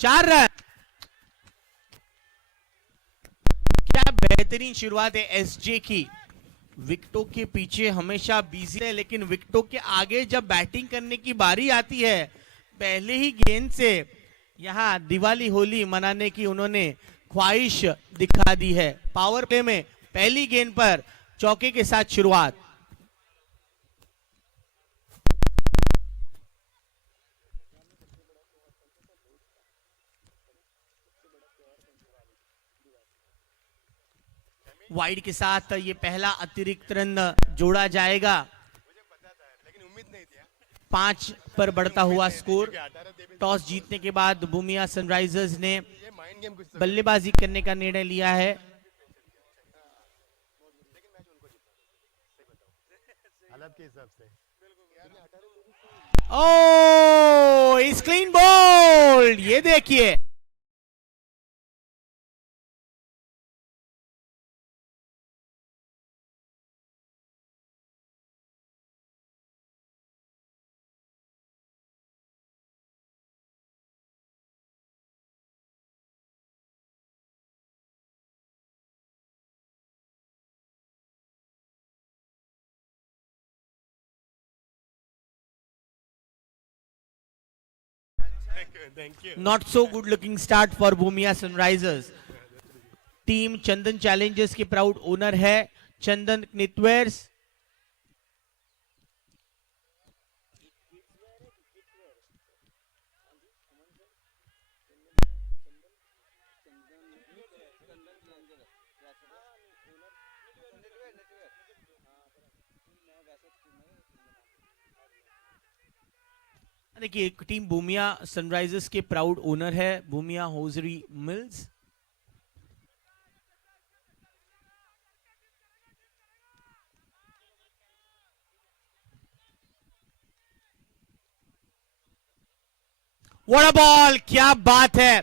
4 run. क्या बेहतरीन शुरुआत है एसजे की। विकेटों के पीछे हमेशा बिजी है, लेकिन विकेटों के आगे जब बैटिंग करने की बारी आती है, पहले ही गेंद से यहां दिवाली होली मनाने की उन्होंने ख्वाहिश दिखा दी है। पावर प्ले में पहली गेंद पर चौके के साथ शुरुआत। वाइड के साथ ये पहला अतिरिक्त रन जोड़ा जाएगा। 5 पर बढ़ता हुआ स्कोर। टॉस जीतने के बाद बूमिया सनराइजर्स ने बल्लेबाजी करने का निर्णय लिया है। ओ, इस क्लीन बॉल, ये देखिए not so good looking start for Bhumiya Sunrisers. Team Chandan Challengers के प्राउड ओनर है चंदन निटवेयर्स। देखिए, टीम भूमिया सनराइजर्स के प्राउड ओनर है Bhumiya Hosiery Mills. What a ball, क्या बात है,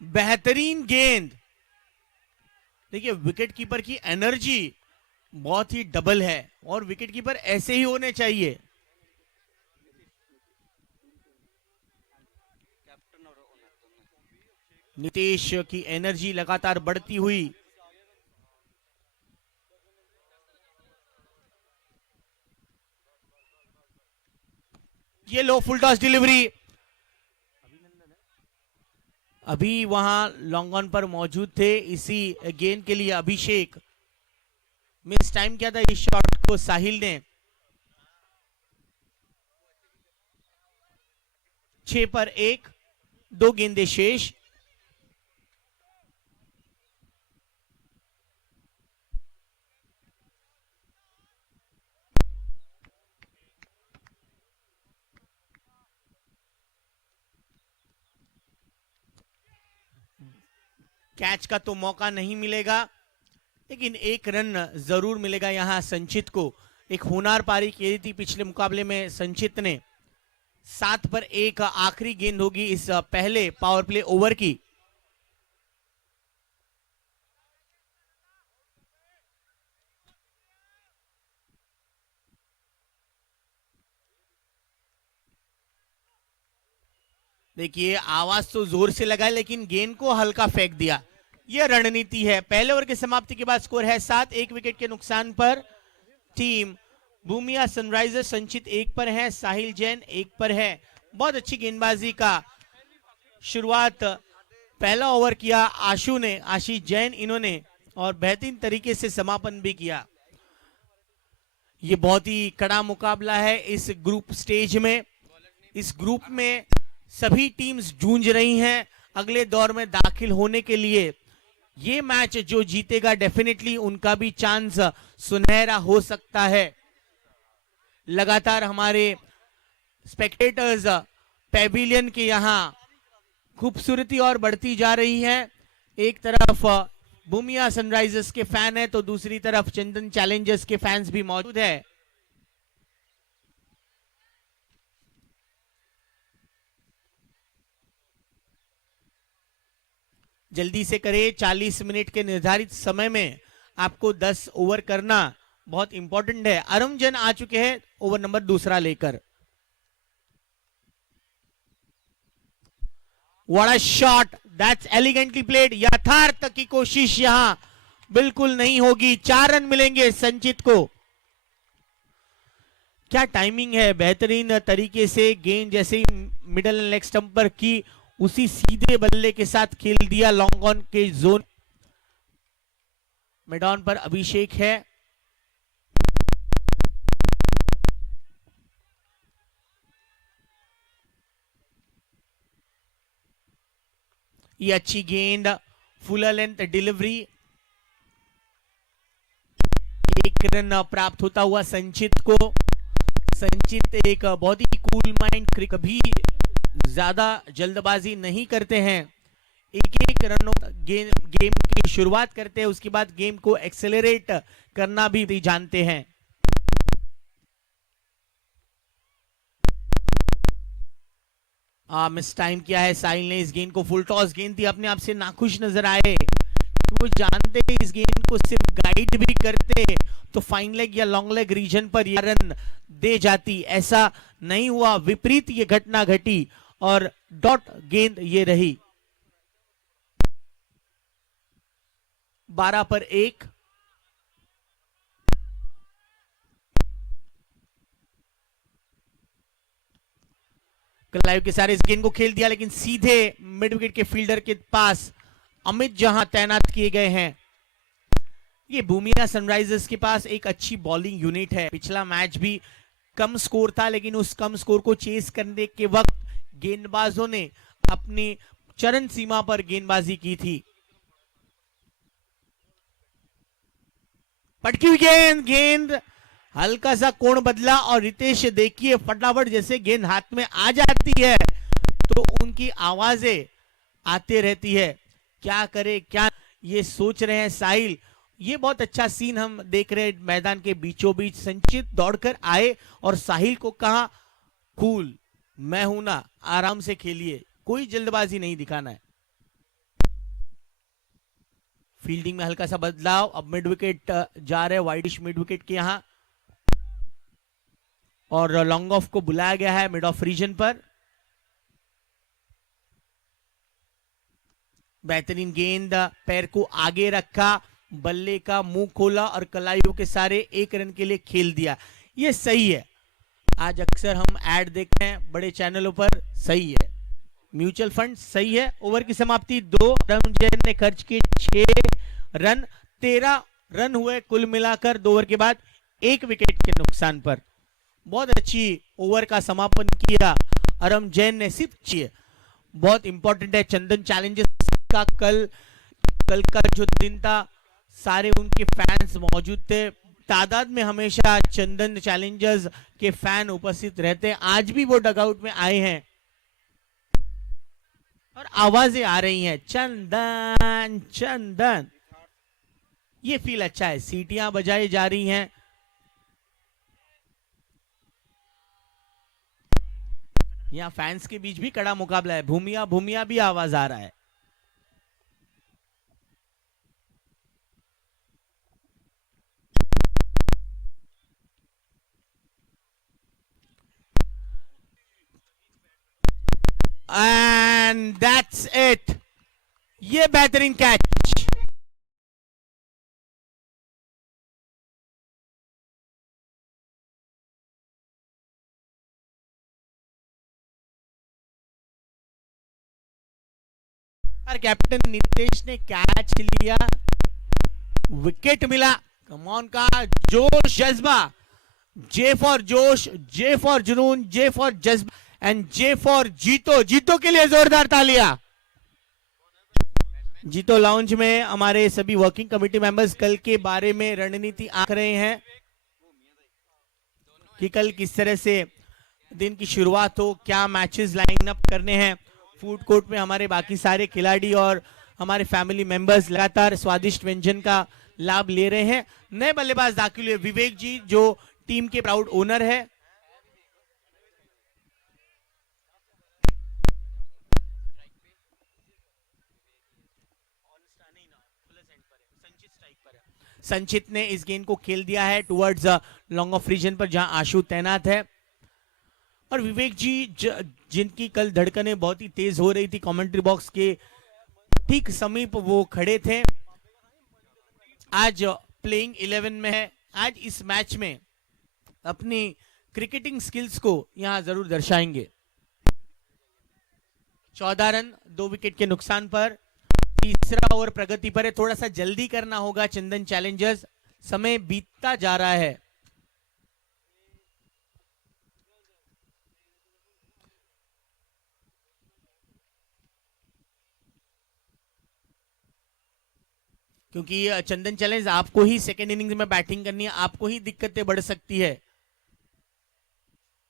बेहतरीन गेंद। देखिए, विकेट कीपर की एनर्जी बहुत ही डबल है और विकेट कीपर ऐसे ही होने चाहिए। नितेश की एनर्जी लगातार बढ़ती हुई। ये लो फुल टॉस डिलीवरी। अभी वहां लॉन्ग ऑन पर मौजूद थे इसी गेंद के लिए अभिषेक। मिस टाइम किया था इस शॉट को साहिल ने। 6 पर 1, 2 गेंदे शेष। कैच का तो मौका नहीं मिलेगा, लेकिन 1 रन जरूर मिलेगा यहां संचित को। एक होनार पारी की थी पिछले मुकाबले में संचित ने। 7 पर 1 आखिरी गेंद होगी इस पहले पावर प्ले ओवर की। देखिए, आवाज तो जोर से लगा, लेकिन गेंद को हल्का फेंक दिया। यह रणनीति है। पहले ओवर की समाप्ति के बाद स्कोर है 7, 1 विकेट के नुकसान पर टीम भूमिया सनराइजर्स। संचित 1 पर है, साहिल जैन 1 पर है। बहुत अच्छी गेंदबाजी का शुरुआत पहला ओवर किया आशु ने, आशीष जैन इन्होंने, और बेहतरीन तरीके से समापन भी किया। यह बहुत ही कड़ा मुकाबला है इस ग्रुप स्टेज में। इस ग्रुप में सभी टीम्स जूझ रही हैं अगले दौर में दाखिल होने के लिए। ये मैच जो जीतेगा डेफिनेटली उनका भी चांस सुनहरा हो सकता है। लगातार हमारे स्पेक्टेटर्स पेविलियन के यहां खूबसूरती और बढ़ती जा रही है। एक तरफ भूमिया सनराइजर्स के फैन है तो दूसरी तरफ चंदन चैलेंजर्स के फैंस भी मौजूद है। जल्दी से करें, 40 मिनट के निर्धारित समय में आपको 10 ओवर करना बहुत इंपॉर्टेंट है। अरुमजन आ चुके हैं ओवर नंबर 2 लेकर। What a shot, that's elegantly played. यथार्थ की कोशिश यहां बिल्कुल नहीं होगी। 4 रन मिलेंगे संचित को। क्या टाइमिंग है, बेहतरीन तरीके से गेंद जैसे ही मिडल एंड लेग स्टंप पर की, उसी सीधे बल्ले के साथ खेल दिया लॉन्ग ऑन के जोन। मिडॉन पर अभिषेक है। ये अच्छी गेंद, फुल लेंथ डिलीवरी। 1 रन प्राप्त होता हुआ संचित को। संचित एक बहुत ही कूल माइंड, कभी ज्यादा जल्दबाजी नहीं करते हैं। एक एक रनों गेम की शुरुआत करते हैं, उसके बाद गेम को एक्सेलरेट करना भी जानते हैं। मिस टाइम किया है साहिल ने इस गेंद को। फुल टॉस गेंद थी, अपने आप से नाखुश नजर आए। वो जानते हैं इस गेंद को सिर्फ गाइड भी करते तो फाइन लेग या लॉन्ग लेग रीजन पर यह रन दे जाती। ऐसा नहीं हुआ, विपरीत ये घटना घटी और डॉट गेंद ये रही। 12 पर 1। कलायु के सारे इस गेंद को खेल दिया, लेकिन सीधे मिड विकेट के फील्डर के पास अमित जहां तैनात किए गए हैं। ये भूमिया सनराइजर्स के पास एक अच्छी बॉलिंग यूनिट है। पिछला मैच भी कम स्कोर था, लेकिन उस कम स्कोर को चेस करने के वक्त गेंदबाजों ने अपनी चरम सीमा पर गेंदबाजी की थी। पटकी हुई गेंद हल्का सा कोण बदला और रितेश देखिए फटाफट जैसे गेंद हाथ में आ जाती है तो उनकी आवाजें आते रहती है। क्या करे क्या, ये सोच रहे हैं साहिल। ये बहुत अच्छा सीन हम देख रहे हैं मैदान के बीचों बीच। संचित दौड़कर आए और साहिल को कहा, कूल मैं हूं ना, आराम से खेलिए, कोई जल्दबाजी नहीं दिखाना है। फील्डिंग में हल्का सा बदलाव, अब मिड विकेट जा रहे वाइडिश मिड विकेट के यहां और लॉन्ग ऑफ को बुलाया गया है मिड ऑफ रीजन पर। बेहतरीन गेंद, पैर को आगे रखा, बल्ले का मुंह खोला और कलाइयों के सारे 1 रन के लिए खेल दिया। ये सही है। आज अक्सर हम ऐड देखते हैं बड़े चैनलों पर, सही है। म्यूचुअल फंड सही है। ओवर की समाप्ति 2। अरुण जैन ने खर्च किए 6 रन। 13 रन हुए कुल मिलाकर 2 ओवर के बाद 1 विकेट के नुकसान पर। बहुत अच्छी ओवर का समापन किया अरुण जैन ने। सिर्फ चाहिए, बहुत इंपॉर्टेंट है। चंदन चैलेंजर्स का कल का जो दिन था, सारे उनके फैंस मौजूद थे। तादाद में हमेशा चंदन चैलेंजर्स के फैन उपस्थित रहते हैं। आज भी वो डगआउट में आए हैं और आवाजें आ रही हैं, चंदन चंदन। ये फील अच्छा है। सीटियां बजाई जा रही हैं। यहां फैंस के बीच भी कड़ा मुकाबला है। भूमिया भूमिया भी आवाज आ रहा है। And that's it. ये बेहतरीन कैच। और कैप्टन नीतीश ने कैच लिया, विकेट मिला। कमॉन का जोश जज्बा, जे फॉर जोश, जे फॉर जुनून, जे फॉर जज्बा एंड जे फॉर जीतो। जीतो के लिए जोरदार तालियां। जीतो लाउंज में हमारे सभी वर्किंग कमेटी मेंबर्स कल के बारे में रणनीति आंक रहे हैं कि कल किस तरह से दिन की शुरुआत हो, क्या मैचेस लाइन अप करने हैं। फूड कोर्ट में हमारे बाकी सारे खिलाड़ी और हमारे फैमिली मेंबर्स लगातार स्वादिष्ट व्यंजन का लाभ ले रहे हैं। नए बल्लेबाज दाखिल हुए, विवेक जी जो टीम के प्राउड ओनर है। संचित ने इस गेंद को खेल दिया है टुवर्ड्स लॉन्ग ऑफ रीजन पर, जहां आशु तैनात है। और विवेक जी जिनकी कल धड़कनें बहुत ही तेज हो रही थी, कमेंट्री बॉक्स के ठीक समीप वो खड़े थे, आज प्लेइंग 11 में है। आज इस मैच में अपनी क्रिकेटिंग स्किल्स को यहां जरूर दर्शाएंगे। 14 रन 2 विकेट के नुकसान पर। तीसरा ओवर प्रगति पर है, थोड़ा सा जल्दी करना होगा चंदन चैलेंजर्स, समय बीतता जा रहा है। क्योंकि चंदन चैलेंज आपको ही सेकेंड इनिंग्स में बैटिंग करनी है, आपको ही दिक्कतें बढ़ सकती है,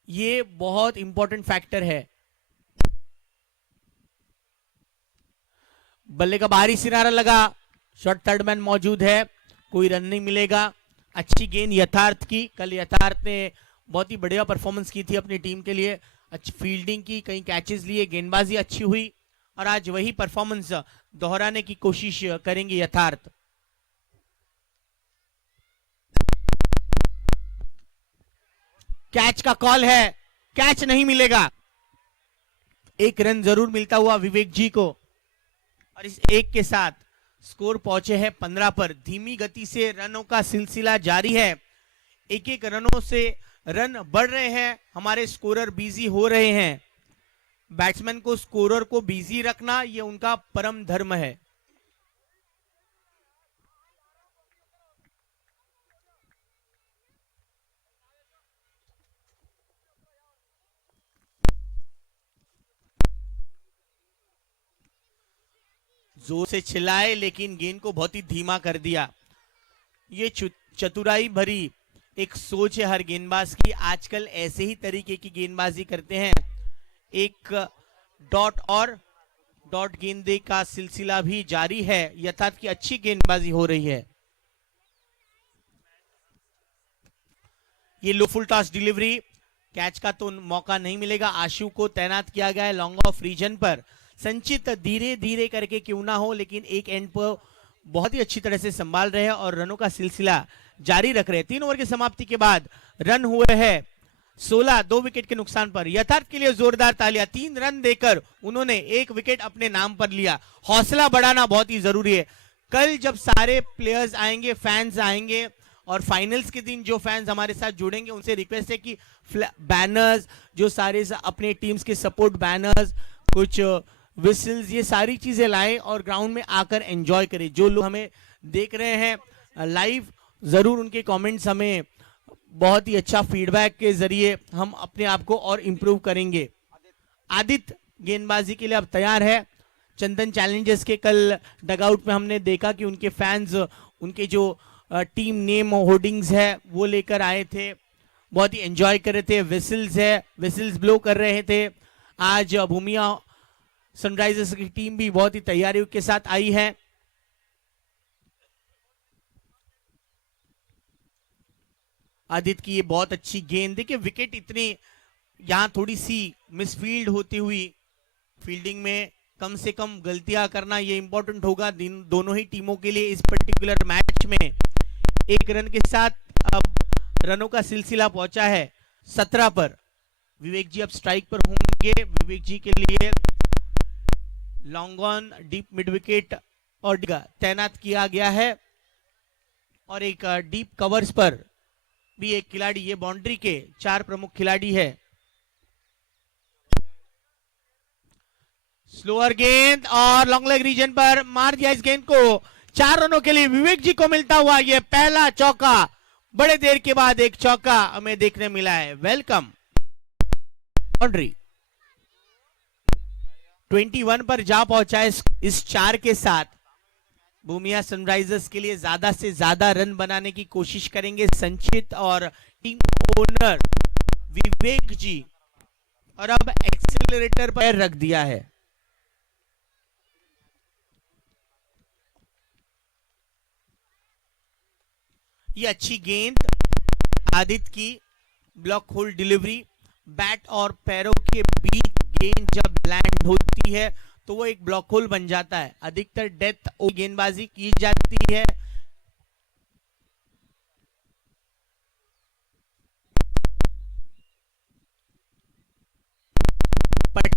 ये बहुत इंपॉर्टेंट फैक्टर है। बल्ले का बाहरी सिरारा लगा, शॉर्ट थर्ड मैन मौजूद है, कोई रन नहीं मिलेगा। अच्छी गेंद यथार्थ की, कल यथार्थ ने बहुत ही बढ़िया परफॉर्मेंस की थी अपनी टीम के लिए, अच्छी फील्डिंग की, कई कैचेस लिए, गेंदबाजी अच्छी हुई और आज वही परफॉर्मेंस दोहराने की कोशिश करेंगे यथार्थ। कैच का कॉल है, कैच नहीं मिलेगा। एक रन जरूर मिलता हुआ विवेक जी को और इस एक के साथ स्कोर पहुंचे हैं 15 पर। धीमी गति से रनों का सिलसिला जारी है, एक एक रनों से रन बढ़ रहे हैं, हमारे स्कोरर बिजी हो रहे हैं। बैट्समैन को स्कोरर को बिजी रखना यह उनका परम धर्म है। जोर से चिल्लाए लेकिन गेंद को बहुत ही धीमा कर दिया। ये चतुराई भरी एक सोच है हर गेंदबाज की, आजकल ऐसे ही तरीके की गेंदबाजी करते हैं। एक डॉट और डॉट गेंदे का सिलसिला भी जारी है, यथार्थ की अच्छी गेंदबाजी हो रही है। ये लो फुल टॉस डिलीवरी, कैच का तो मौका नहीं मिलेगा। आशु को तैनात किया गया है लॉन्ग ऑफ रीजन पर। संचित धीरे धीरे करके क्यों ना हो लेकिन एक एंड पर बहुत ही अच्छी तरह से संभाल रहे हैं और रनों का सिलसिला जारी रख रहे हैं। 3 ओवर की समाप्ति के बाद रन हुए हैं 16, 2 विकेट के नुकसान पर। यथार्थ के लिए जोरदार तालियां, 3 रन देकर उन्होंने 1 विकेट अपने नाम पर लिया। हौसला बढ़ाना बहुत ही जरूरी है। कल जब सारे प्लेयर्स आएंगे, फैंस आएंगे और फाइनल्स के दिन जो फैंस हमारे साथ जुड़ेंगे उनसे रिक्वेस्ट है कि बैनर्स, जो सारे अपने टीम्स के सपोर्ट बैनर्स, कुछ विसल्स, ये सारी चीजें लाएं और ग्राउंड में आकर एंजॉय करें। जो लोग हमें देख रहे हैं लाइव, जरूर उनके कमेंट्स हमें बहुत ही अच्छा फीडबैक के जरिए हम अपने आप को और इंप्रूव करेंगे। आदित्य गेंदबाजी के लिए अब तैयार है। चंदन चैलेंजर्स के कल डगआउट में हमने देखा कि उनके फैंस उनके जो टीम नेम होर्डिंग्स है वो लेकर आए थे, बहुत ही एंजॉय कर रहे थे। विसल्स है, विसल्स ब्लो कर रहे थे। आज भूमिया सनराइजर्स की टीम भी बहुत ही तैयारियों के साथ आई है। आदित्य की ये बहुत अच्छी गेंद, देखिए विकेट इतनी, यहां थोड़ी सी मिसफील्ड होती हुई, फील्डिंग में कम से कम गलतियां करना ये इंपॉर्टेंट होगा दोनों ही टीमों के लिए। इस पर्टिकुलर मैच में 1 रन के साथ अब रनों का सिलसिला पहुंचा है 17 पर। विवेक जी अब स्ट्राइक पर होंगे। विवेक जी के लिए long on, deep mid wicket और तैनात किया गया है और एक डीप कवर्स पर भी एक खिलाड़ी, ये बाउंड्री के 4 प्रमुख खिलाड़ी है। स्लोअर गेंद और लॉन्ग लेग रीजन पर मार दिया इस गेंद को। 4 रनों के लिए विवेक जी को मिलता हुआ ये पहला चौका, बड़े देर के बाद एक चौका हमें देखने मिला है। वेलकम। बाउंड्री 21 पर जा पहुंचा है इस 4 के साथ। भूमिया सनराइजर्स के लिए ज्यादा से ज्यादा रन बनाने की कोशिश करेंगे संचित और टीम ओनर विवेक जी, और अब एक्सेलरेटर पर रख दिया है। ये अच्छी गेंद आदित्य की, ब्लॉक होल डिलीवरी, बैट और पैरों के बीच गेंद जब लैंड होती है तो वो एक ब्लॉक होल बन जाता है। अधिकतर डेथ गेंदबाजी की जाती है।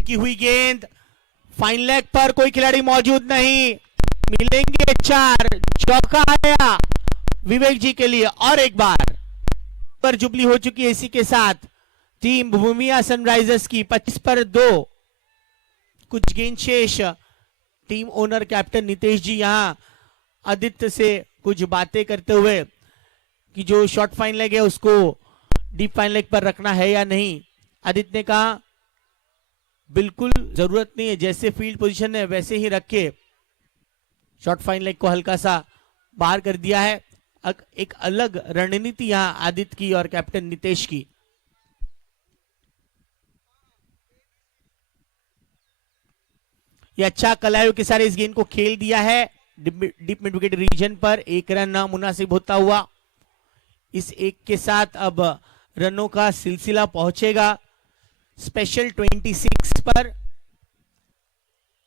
पटकी हुई गेंद फाइन लेग पर, कोई खिलाड़ी मौजूद नहीं, मिलेंगे 4। चौका आया विवेक जी के लिए और एक बार पर जुबली हो चुकी है। इसी के साथ टीम भूमिया सनराइजर्स की 25 पर 2। कुछ गेंद शेष। टीम ओनर कैप्टन नितेश जी यहां आदित्य से कुछ बातें करते हुए कि जो शॉर्ट फाइन लेग है उसको डीप फाइन लेग पर रखना है या नहीं। आदित्य ने कहा बिल्कुल जरूरत नहीं है, जैसे फील्ड पोजीशन है वैसे ही रख के शॉर्ट फाइन लेग को हल्का सा बाहर कर दिया है। एक अलग रणनीति यहां आदित्य की और कैप्टन नितेश की। ये अच्छा कलायु के सारे इस गेंद को खेल दिया है डीप मिड विकेट रीजन पर। 1 रन मुनासिब होता हुआ इस 1 के साथ अब रनों का सिलसिला पहुंचेगा स्पेशल 26 पर।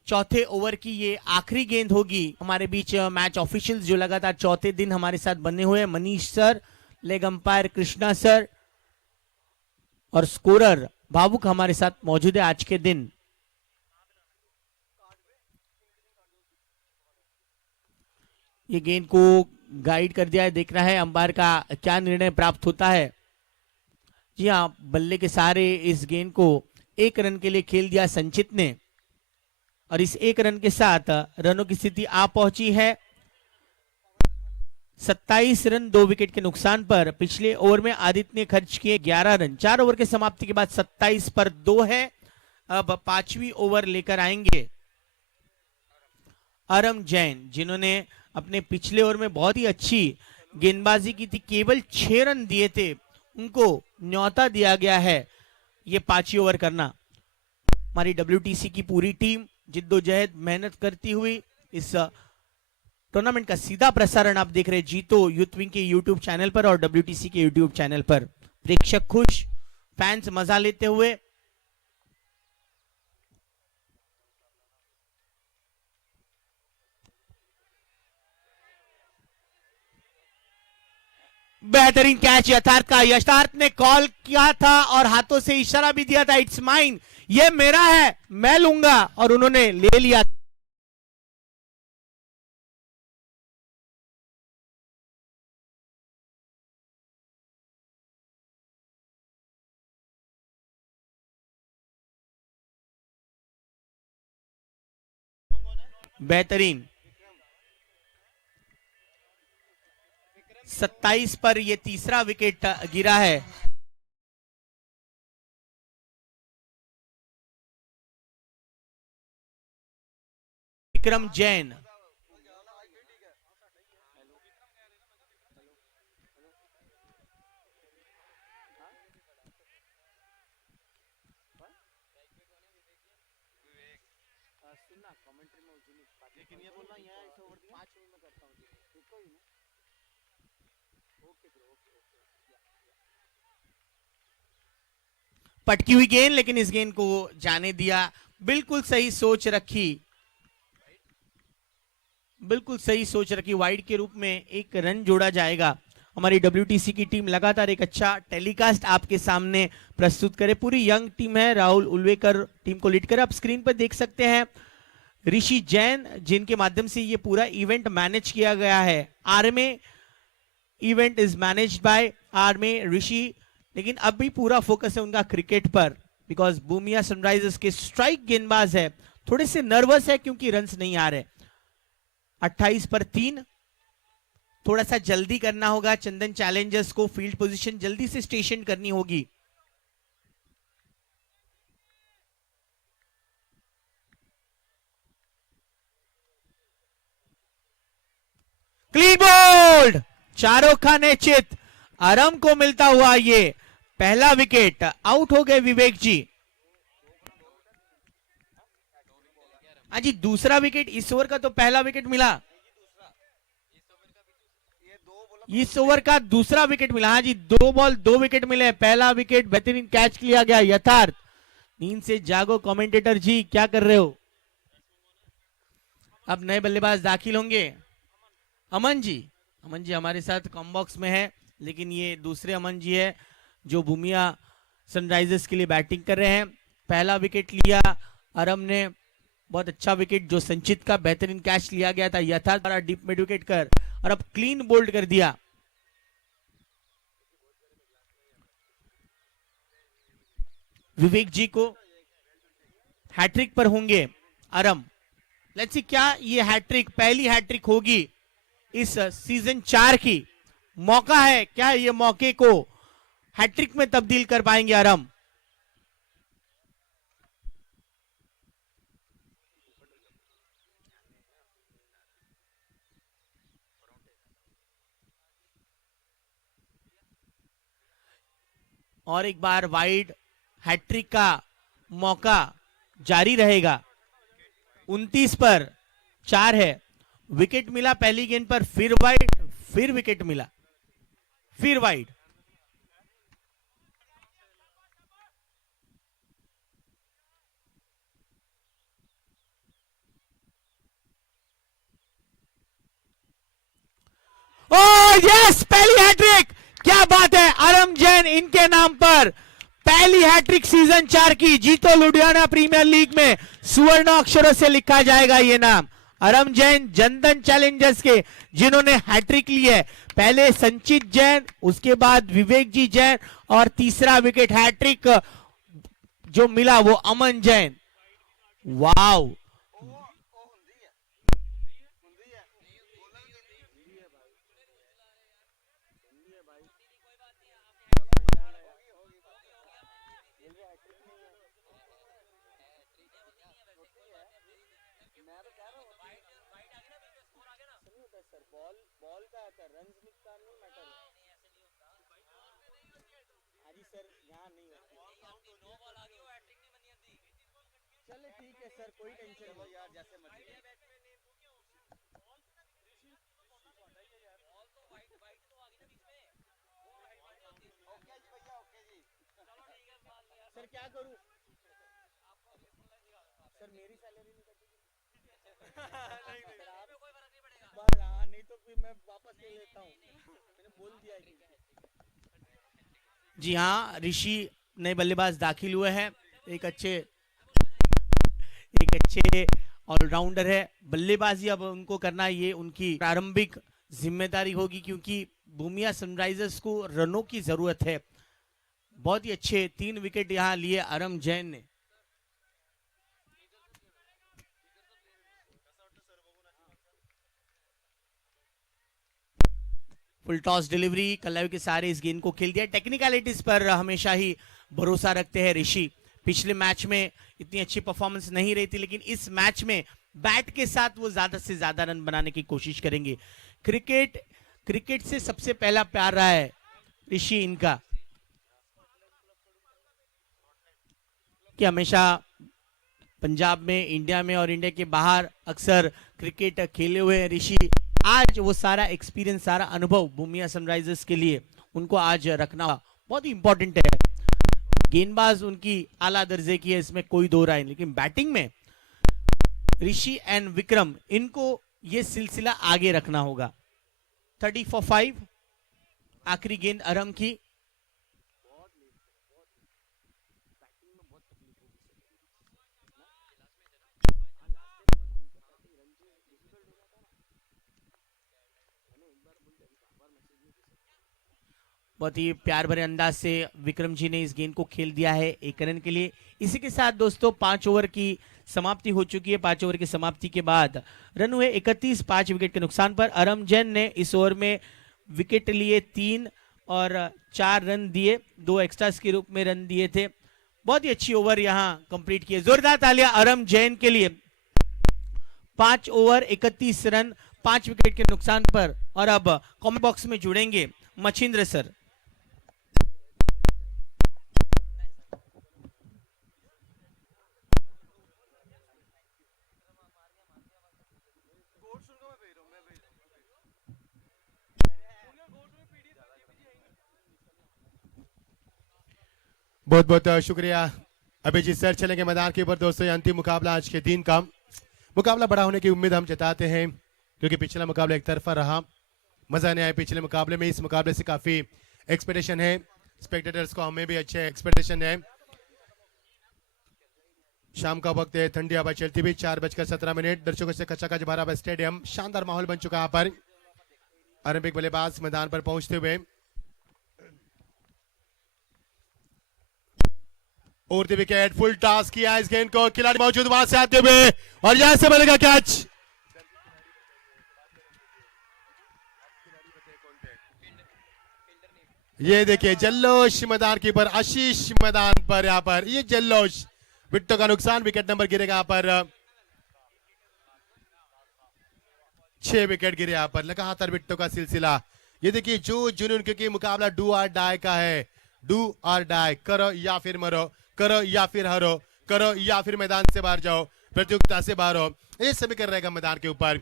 चौथे ओवर की ये आखिरी गेंद होगी। हमारे बीच मैच ऑफिशियल्स जो लगातार चौथे दिन हमारे साथ बने हुए हैं, Manish sir, leg umpire Krishna sir और स्कोरर भावुक हमारे साथ मौजूद है आज के दिन। ये गेंद को गाइड कर दिया है, देखना है अंपायर का क्या निर्णय प्राप्त होता है। जी हाँ, बल्ले के सहारे इस गेंद को 1 रन के लिए खेल दिया संचित ने और इस 1 रन के साथ रनों की स्थिति आ पहुंची है 27 रन 2 विकेट के नुकसान पर। पिछले ओवर में आदित्य ने खर्च किए 11 रन। 4 ओवर के समाप्ति के बाद 27 पर 2 है। अब 5वीं ओवर लेकर आएंगे अरम जैन, जिन्होंने अपने पिछले ओवर में बहुत ही अच्छी गेंदबाजी की थी, केवल 6 रन दिए थे, उनको न्योता दिया गया है ये 5वीं ओवर करना। हमारी WTC की पूरी टीम जिद्दोजहद मेहनत करती हुई इस टूर्नामेंट का सीधा प्रसारण आप देख रहे हैं जीतो यूथ विंग के यूट्यूब चैनल पर और WTC के यूट्यूब चैनल पर। प्रेक्षक खुश, फैंस मजा लेते हुए। बेहतरीन कैच यथार्थ का। यथार्थ ने कॉल किया था और हाथों से इशारा भी दिया था, इट्स माइन, ये मेरा है, मैं लूंगा, और उन्होंने ले लिया। बेहतरीन। 27 पर यह तीसरा विकेट गिरा है। विक्रम जैन। पटकी हुई गेंद, लेकिन इस गेंद को जाने दिया। बिल्कुल सही सोच रखी, बिल्कुल सही सोच रखी। वाइड के रूप में 1 रन जोड़ा जाएगा। हमारी WTC की टीम लगातार एक अच्छा टेलीकास्ट आपके सामने प्रस्तुत करे। पूरी यंग टीम है, राहुल उल्वेकर टीम को लीड करे। आप स्क्रीन पर देख सकते हैं ऋषि जैन, जिनके माध्यम से ये पूरा इवेंट मैनेज किया गया है। आर्मे इवेंट इज मैनेज्ड बाय आर्मे ऋषि, लेकिन अब भी पूरा फोकस है उनका क्रिकेट पर, बिकॉज भूमिया सनराइजर्स के स्ट्राइक गेंदबाज है, थोड़े से नर्वस है क्योंकि रन्स नहीं आ रहे। 28 पर 3, थोड़ा सा जल्दी करना होगा चंदन चैलेंजर्स को, फील्ड पोजीशन जल्दी से स्टेशन करनी होगी। क्लीन बोल्ड, चारों खाने चित, अरम को मिलता हुआ ये पहला विकेट। आउट हो गए विवेक जी। हाँ जी, दूसरा विकेट इस ओवर का, तो पहला विकेट मिला, इस ओवर का दूसरा विकेट मिला। हाँ जी, 2 बॉल 2 विकेट मिले। पहला विकेट बेहतरीन कैच लिया गया। यथार्थ, नींद से जागो कमेंटेटर जी, क्या कर रहे हो? अब नए बल्लेबाज दाखिल होंगे। अमन जी हमारे साथ कॉम बॉक्स में है, लेकिन ये दूसरे अमन जी है जो भूमिया सनराइजर्स के लिए बैटिंग कर रहे हैं। पहला विकेट लिया अरम ने बहुत अच्छा विकेट जो संचित का बेहतरीन कैच लिया गया था यथार्थ द्वारा डीप मिड विकेट कर और अब क्लीन बोल्ड कर दिया। विवेक जी को हैट्रिक पर होंगे अरम। लेट्स सी क्या ये हैट्रिक पहली हैट्रिक होगी इस सीजन 4 की। मौका है क्या ये मौके को हैट्रिक में तब्दील कर पाएंगे अरम। और एक बार वाइड हैट्रिक का मौका जारी रहेगा। 29 पर 4 है। विकेट मिला पहली गेंद पर, फिर वाइड, फिर विकेट मिला, फिर वाइड। ओह यस, पहली हैट्रिक, क्या बात है। अरम जैन इनके नाम पर पहली हैट्रिक सीजन 4 की। जीतो लुधियाना प्रीमियर लीग में सुवर्ण अक्षरों से लिखा जाएगा ये नाम। अरम जैन जनधन चैलेंजर्स के जिन्होंने हैट्रिक ली है। पहले संचित जैन, उसके बाद विवेक जी जैन और तीसरा विकेट हैट्रिक जो मिला वो अमन जैन। वाव, चले ठीक है सर, कोई टेंशन नहीं यार, जैसे मर्जी। सर क्या करूं सर, मेरी सैलरी नहीं कटेगी। नहीं तो फिर मैं वापस ले लेता हूं, मैंने बोल दिया है। जी हाँ, ऋषि नए बल्लेबाज दाखिल हुए हैं। एक अच्छे ऑलराउंडर है। बल्लेबाजी अब उनको करना ये उनकी प्रारंभिक जिम्मेदारी होगी क्योंकि भूमिया सनराइजर्स को रनों की जरूरत है। बहुत ही अच्छे 3 विकेट यहां लिए अरम जैन ने। फुल टॉस डिलीवरी, कल्लावी के सारे इस गेंद को खेल दिया। टेक्निकलिटीज पर हमेशा ही भरोसा रखते हैं ऋषि। पिछले मैच में इतनी अच्छी परफॉर्मेंस नहीं रही थी, लेकिन इस मैच में बैट के साथ वो ज्यादा से ज्यादा रन बनाने की कोशिश करेंगे। क्रिकेट से सबसे पहला प्यार रहा है ऋषि इनका, कि हमेशा पंजाब में, इंडिया में और इंडिया के बाहर अक्सर क्रिकेट खेले हुए हैं ऋषि। आज वो सारा एक्सपीरियंस, सारा अनुभव भूमिया सनराइजर्स के लिए उनको आज रखना बहुत ही इंपॉर्टेंट है। गेंदबाज उनकी आला दर्जे की है, इसमें कोई दो राय नहीं, लेकिन बैटिंग में ऋषि एंड विक्रम इनको ये सिलसिला आगे रखना होगा। 30 for 5 आखिरी गेंद अरम की। बहुत ही प्यार भरे अंदाज से विक्रम जी ने इस गेंद को खेल दिया है 1 रन के लिए। इसी के साथ दोस्तों 5 ओवर की समाप्ति हो चुकी है। 5 ओवर की समाप्ति के बाद रन हुए 31, 5 विकेट के नुकसान पर। अरम जैन ने इस ओवर में विकेट लिए 3 और 4 रन दिए, 2 एक्स्ट्रास के रूप में रन दिए थे। बहुत ही अच्छी ओवर यहां कंप्लीट किए। जोरदार तालियां अरम जैन के लिए। 5 ओवर 31 रन 5 विकेट के नुकसान पर। और अब कमेंट बॉक्स में जुड़ेंगे मछिंद्र सर। बहुत बहुत शुक्रिया अभिजीत सर। चलेंगे मैदान के ऊपर दोस्तों। ये अंतिम मुकाबला आज के दिन का मुकाबला बड़ा होने की उम्मीद हम जताते हैं, क्योंकि पिछला मुकाबला एक तरफा रहा, मजा नहीं आया पिछले मुकाबले में। इस मुकाबले से काफी एक्सपेक्टेशन है, स्पेक्टेटर्स को हमें भी अच्छे एक्सपेक्टेशन है। शाम का वक्त है, ठंडी हवा चलती हुई 4:17 दर्शकों से खचाखच भरा हुआ स्टेडियम, शानदार माहौल बन चुका है यहाँ पर। ओलंपिक बल्लेबाज मैदान पर पहुंचते हुए और द विकेट, फुल टॉस किया इस गेंद को, खिलाड़ी मौजूद वहां से आते हुए और यहां से मिलेगा कैच। ये देखिए जल्लोष मैदान के ऊपर, आशीष मैदान पर, यहाँ पर ये जल्लोष, विकेटों का नुकसान, विकेट नंबर गिरेगा यहाँ पर 6 विकेट गिरे यहाँ पर, लगातार विकेटों का सिलसिला। ये देखिए जो जुनून, क्योंकि मुकाबला डू और डाई का है, डू और डाई, करो या फिर मरो, करो या फिर हरो, करो या फिर मैदान से बाहर जाओ, प्रतियोगिता से बाहर हो, ये सभी कर रहेगा मैदान के ऊपर।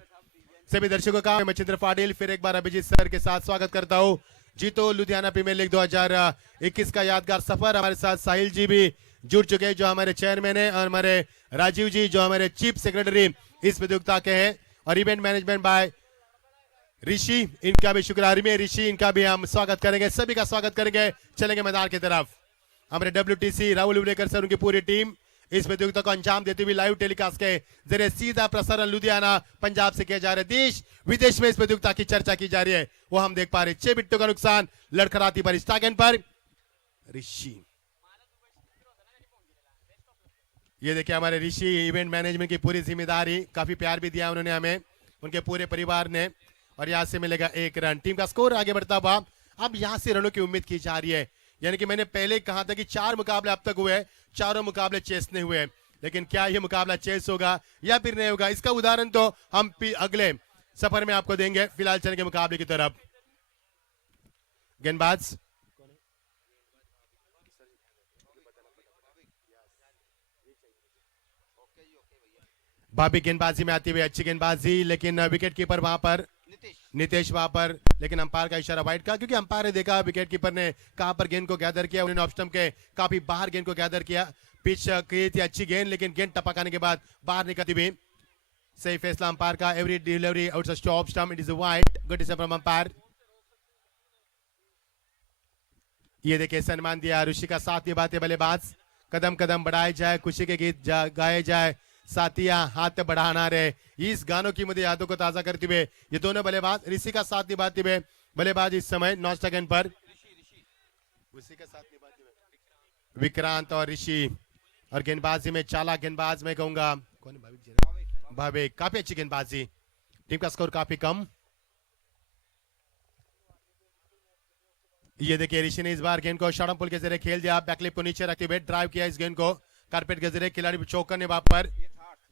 सभी दर्शकों का मैं चंद्र पाटिल फिर एक बार अभिजीत सर के साथ स्वागत करता हूं। जीतो लुधियाना प्रीमियर लीग 2021 का यादगार सफर। हमारे साथ साहिल जी भी जुड़ चुके हैं जो हमारे चेयरमैन है, और हमारे राजीव जी जो हमारे चीफ सेक्रेटरी इस प्रतियोगिता के हैं, और इवेंट मैनेजमेंट बाय ऋषि, इनका भी शुक्र आर्मी ऋषि, इनका भी हम स्वागत करेंगे, सभी का स्वागत करेंगे। चलेंगे मैदान की तरफ। हमारे WTC राहुल उलेकर सर, उनकी पूरी टीम इस प्रतियोगिता को अंजाम देते हुए लाइव टेलीकास्ट के जरिए सीधा प्रसारण लुधियाना पंजाब से किया जा रहा है। देश विदेश में इस प्रतियोगिता की चर्चा की जा रही है, वो हम देख पा रहे हैं। 6 विकेटों का नुकसान, लड़खड़ाती पर स्टागन पर ऋषि। ये देखिए हमारे ऋषि, इवेंट मैनेजमेंट की पूरी जिम्मेदारी, काफी प्यार भी दिया उन्होंने हमें, उनके पूरे परिवार ने, और यहां से मिलेगा 1 रन। टीम का स्कोर आगे बढ़ता हुआ, अब यहां से रनों की उम्मीद की जा रही है। यानी कि मैंने पहले कहा था कि 4 मुकाबले अब तक हुए, चारों मुकाबले चेस नहीं हुए, लेकिन क्या ये मुकाबला चेस होगा या फिर नहीं होगा, इसका उदाहरण तो हम अगले सफर में आपको देंगे। फिलहाल चलेंगे मुकाबले की तरफ। गेंदबाज भाभी गेंदबाजी में आती हुई, अच्छी गेंदबाजी, लेकिन विकेट कीपर वहां पर नितेश वहां पर, लेकिन अंपायर का इशारा वाइड का, क्योंकि अंपायर ने देखा विकेट कीपर ने कहां पर गेंद को गैदर किया, उन्होंने ऑफ स्टंप के काफी बाहर गेंद को गैदर किया। पिच की थी अच्छी गेंद, लेकिन गेंद टपकाने के बाद बाहर निकलती हुई। सही फैसला अंपायर का, every delivery outside off stump, it is wide, good decision from umpire. ये देखिए सम्मान दिया, ऋषि का साथ निभाते बल्लेबाज, कदम कदम बढ़ाए जाए, खुशी के गीत गाए जाए, साथिया हाथ बढ़ाना रहे, इस गानों की मुझे यादों को ताजा करते हुए ये दोनों बल्लेबाज ऋषि का साथ निभाते हुए बल्लेबाज इस समय नॉन सेकंड पर, ऋषि का साथ निभाते हुए विक्रांत और ऋषि, और गेंदबाजी में चालाक गेंदबाज मैं कहूंगा कौन, भावे, काफी अच्छी गेंदबाजी। टीम का स्कोर काफी कम। ये देखिए ऋषि ने इस बार गेंद को शॉर्ट पुल के जरिए खेल दिया, बैकलिप को नीचे रखते हुए ड्राइव किया इस गेंद को कारपेट के जरिए, खिलाड़ी चौक करने पर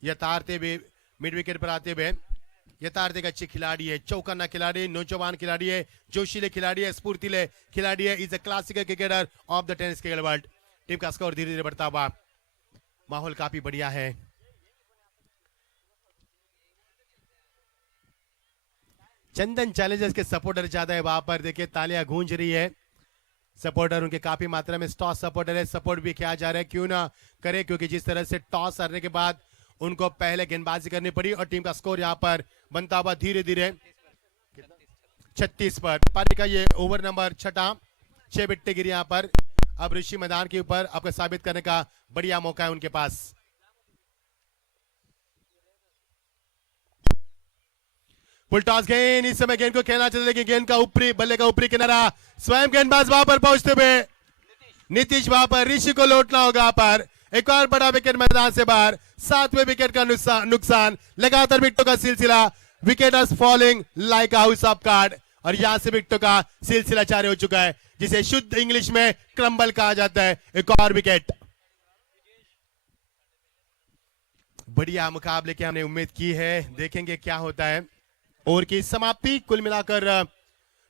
यथार्थे भी मिड विकेट पर आते हुए। यथार्थ एक अच्छी खिलाड़ी है, चौकन्ना खिलाड़ी, नौजवान खिलाड़ी है, जोशीले खिलाड़ी है, स्फूर्तिले खिलाड़ी है, is a classical cricketer of the tennis cricket world. Team का स्कोर धीरे धीरे बढ़ता हुआ, माहौल काफी बढ़िया है। चंदन चैलेंजर्स के सपोर्टर ज्यादा है वहां पर, देखिए तालियां गूंज रही है, सपोर्टर उनके काफी मात्रा में टॉस सपोर्टर है, सपोर्ट भी किया जा रहा है, क्यों ना करे, क्योंकि जिस तरह से टॉस हारने के बाद उनको पहले गेंदबाजी करनी पड़ी, और टीम का स्कोर यहां पर बनता हुआ धीरे धीरे 36 पर। पारी का ये ओवर नंबर 6, 6 विकेट गिरी यहां पर। अब ऋषि मैदान के ऊपर आपको साबित करने का बढ़िया मौका है उनके पास। फुल टॉस गेंद, इस समय गेंद को खेलना चाहिए, लेकिन गेंद का ऊपरी, बल्ले का ऊपरी किनारा, स्वयं गेंदबाज वहां पर पहुंचते हुए नीतीश वहां पर, ऋषि को लौटना होगा पर। एक और बड़ा विकेट मैदान से बाहर, 7वें विकेट का नुकसान, लगातार विकेटों का सिलसिला, wicket falling like house of card, और यहां से विकेटों का सिलसिला जारी हो चुका है, जिसे शुद्ध इंग्लिश में क्रम्बल कहा जाता है। एक और विकेट, बढ़िया मुकाबले की हमने उम्मीद की है, देखेंगे क्या होता है। ओवर की समाप्ति, कुल मिलाकर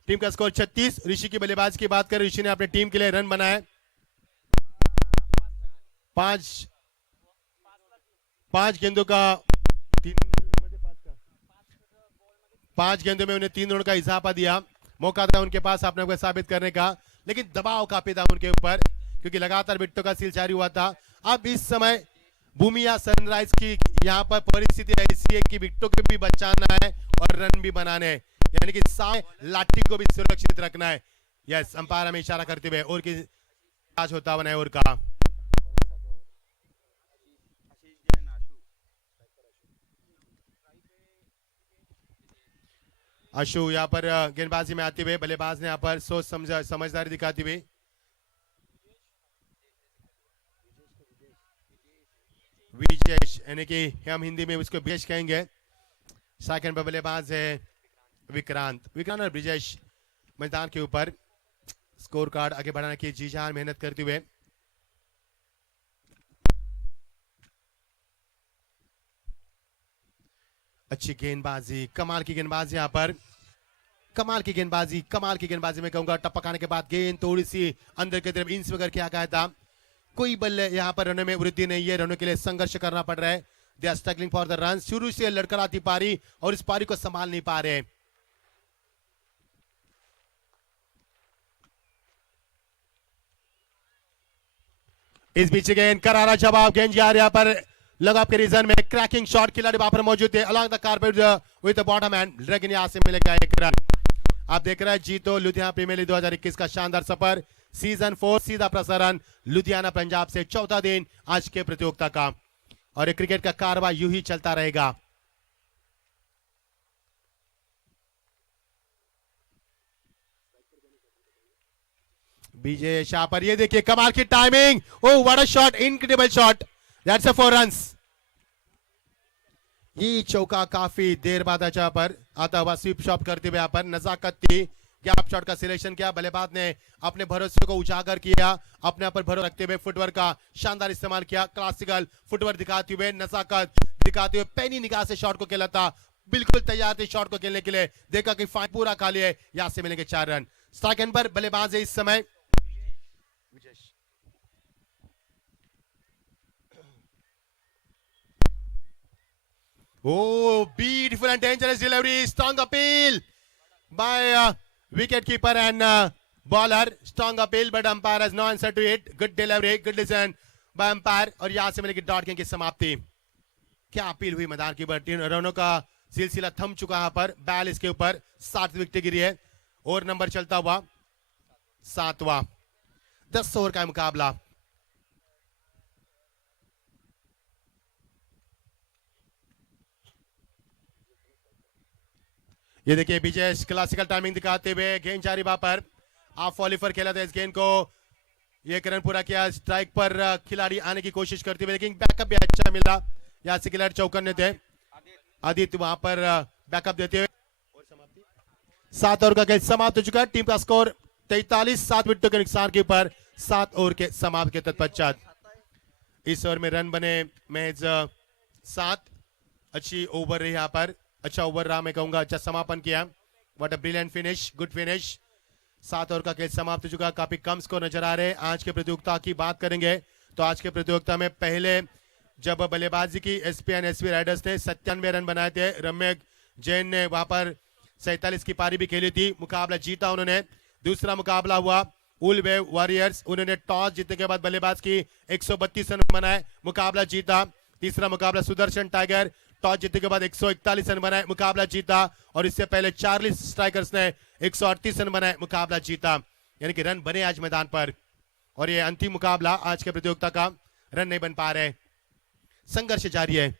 टीम का स्कोर 36। ऋषि की बल्लेबाज की बात करें, ऋषि ने अपने टीम के लिए रन बनाए 5 गेंदों का 5 गेंदों में उन्हें 3 रनों का इजाफा दिया, मौका था उनके पास अपने को साबित करने का, लेकिन दबाव काफी था उनके ऊपर, क्योंकि लगातार विकेटों का सिलसिला जारी हुआ था। अब इस समय भूमिया सनराइज की यहाँ पर परिस्थिति ऐसी है कि विकेटों को भी बचाना है और रन भी बनाने हैं, यानी कि लाठी को भी सुरक्षित रखना है। यस, अंपायर में इशारा करते हुए और की होता बना है और का आशु यहाँ पर गेंदबाजी में आते हुए बल्लेबाज ने यहाँ पर सोच समझदारी दिखाती हुई विजेश, यानी कि हम हिंदी में उसको ब्रिजेश कहेंगे। सेकंड पर बल्लेबाज है विक्रांत और ब्रिजेश मैदान के ऊपर स्कोर कार्ड आगे बढ़ाने की जी जान मेहनत करते हुए। अच्छी गेंदबाजी, कमाल की गेंदबाजी यहाँ पर, कमाल की गेंदबाजी में कहूंगा। टपक आने के बाद गेंद थोड़ी सी अंदर की तरफ इंच वगैरह किया गया था। कोई बल्ले यहाँ पर रनों में वृद्धि नहीं है, रनों के लिए संघर्ष करना पड़ रहा है। They are struggling for the run. शुरू से लड़खड़ाती पारी और इस पारी को संभाल नहीं पा रहे। इस बीच गेंद करारा जवाब, गेंद जा रहा पर लगाव के रीजन में क्रैकिंग शॉट खिलाड़ी वहां पर मौजूद है along the carpet with the bottom hand, लेकिन यहां से मिलेगा एक रन। आप देख रहे हैं जीतो लुधियाना प्रीमियर लीग 2021 का शानदार सफर, सीजन 4 सीधा प्रसारण लुधियाना पंजाब से। चौथा दिन आज के प्रतियोगिता का, और क्रिकेट का कारवां यूं ही चलता रहेगा। बीजे शाह पर ये देखिए कमाल की timing, oh what a shot, incredible shot, that's a 4 runs. ये चौका काफी देर बाद अच्छा पर आता हुआ स्वीप शॉट करते हुए यहाँ पर नजाकत थी। गैप शॉट का सिलेक्शन किया, बल्लेबाज ने अपने भरोसे को उजागर किया, अपने ऊपर भरोसा रखते हुए फुटवर्क का शानदार इस्तेमाल किया, क्लासिकल फुटवर्क दिखाते हुए, नजाकत दिखाते हुए पैनी निगाह से शॉट को खेला था। बिल्कुल तैयार थे शॉट को खेलने के लिए, देखा कि फाइन पूरा खाली है, यहां से मिलेंगे 4 रन। स्ट्राइक एंड पर बल्लेबाज है इस समय Oh, beautiful and dangerous delivery. Strong appeal by wicketkeeper and bowler. Strong appeal, but umpire has no answer to it. Good delivery, good listen by umpire. और यहाँ से मिलेगी डॉट गेंद की समाप्ति। क्या अपील हुई मैदान की ऊपर, 3 रनों का सिलसिला थम चुका यहाँ पर। 42 के ऊपर 7 विकेट गिरी है और नंबर चलता हुआ 7वां। 10 ओवर का मुकाबला। ये देखिए विजय क्लासिकल टाइमिंग दिखाते हुए गेंद जारी वहां पर आप फॉलीफर खेला था इस गेंद को, एक रन पूरा किया। स्ट्राइक पर खिलाड़ी आने की कोशिश करते हुए, लेकिन बैकअप भी अच्छा मिला, यहाँ से खिलाड़ी चौकन्ने थे। आदित्य वहां पर बैकअप देते हुए 7 ओवर का खेल समाप्त हो चुका है। टीम का स्कोर 43, 7 विकेटों के नुकसान के ऊपर 7 ओवर के समाप्त के तत्पश्चात। इस ओवर में रन बने महज 7। अच्छी ओवर रही यहाँ पर, अच्छा ओवर रहा मैं कहूंगा, अच्छा समापन किया। What a brilliant finish, good finish. 7 over का खेल समाप्त हो चुका, काफी कम स्कोर नजर आ रहे हैं। आज के प्रतियोगिता की बात करेंगे तो आज के प्रतियोगिता में पहले जब बल्लेबाजी की एसपी एंड एसपी राइडर्स ने 97 रन बनाए थे, रम्य जैन ने वहां पर 47 की पारी भी खेली थी, मुकाबला जीता उन्होंने। दूसरा मुकाबला हुआ उलवेव वॉरियर्स, उन्होंने टॉस जीतने के बाद बल्लेबाज की 132 रन बनाए, मुकाबला जीता। तीसरा मुकाबला सुदर्शन टाइगर, टॉस जीतने के बाद 141 रन बनाए, मुकाबला जीता। और इससे पहले चार्लिस स्ट्राइकर्स ने 138 रन बनाए, मुकाबला जीता। यानी कि रन बने आज मैदान पर, और ये अंतिम मुकाबला आज के प्रतियोगिता का, रन नहीं बन पा रहे, संघर्ष जारी है।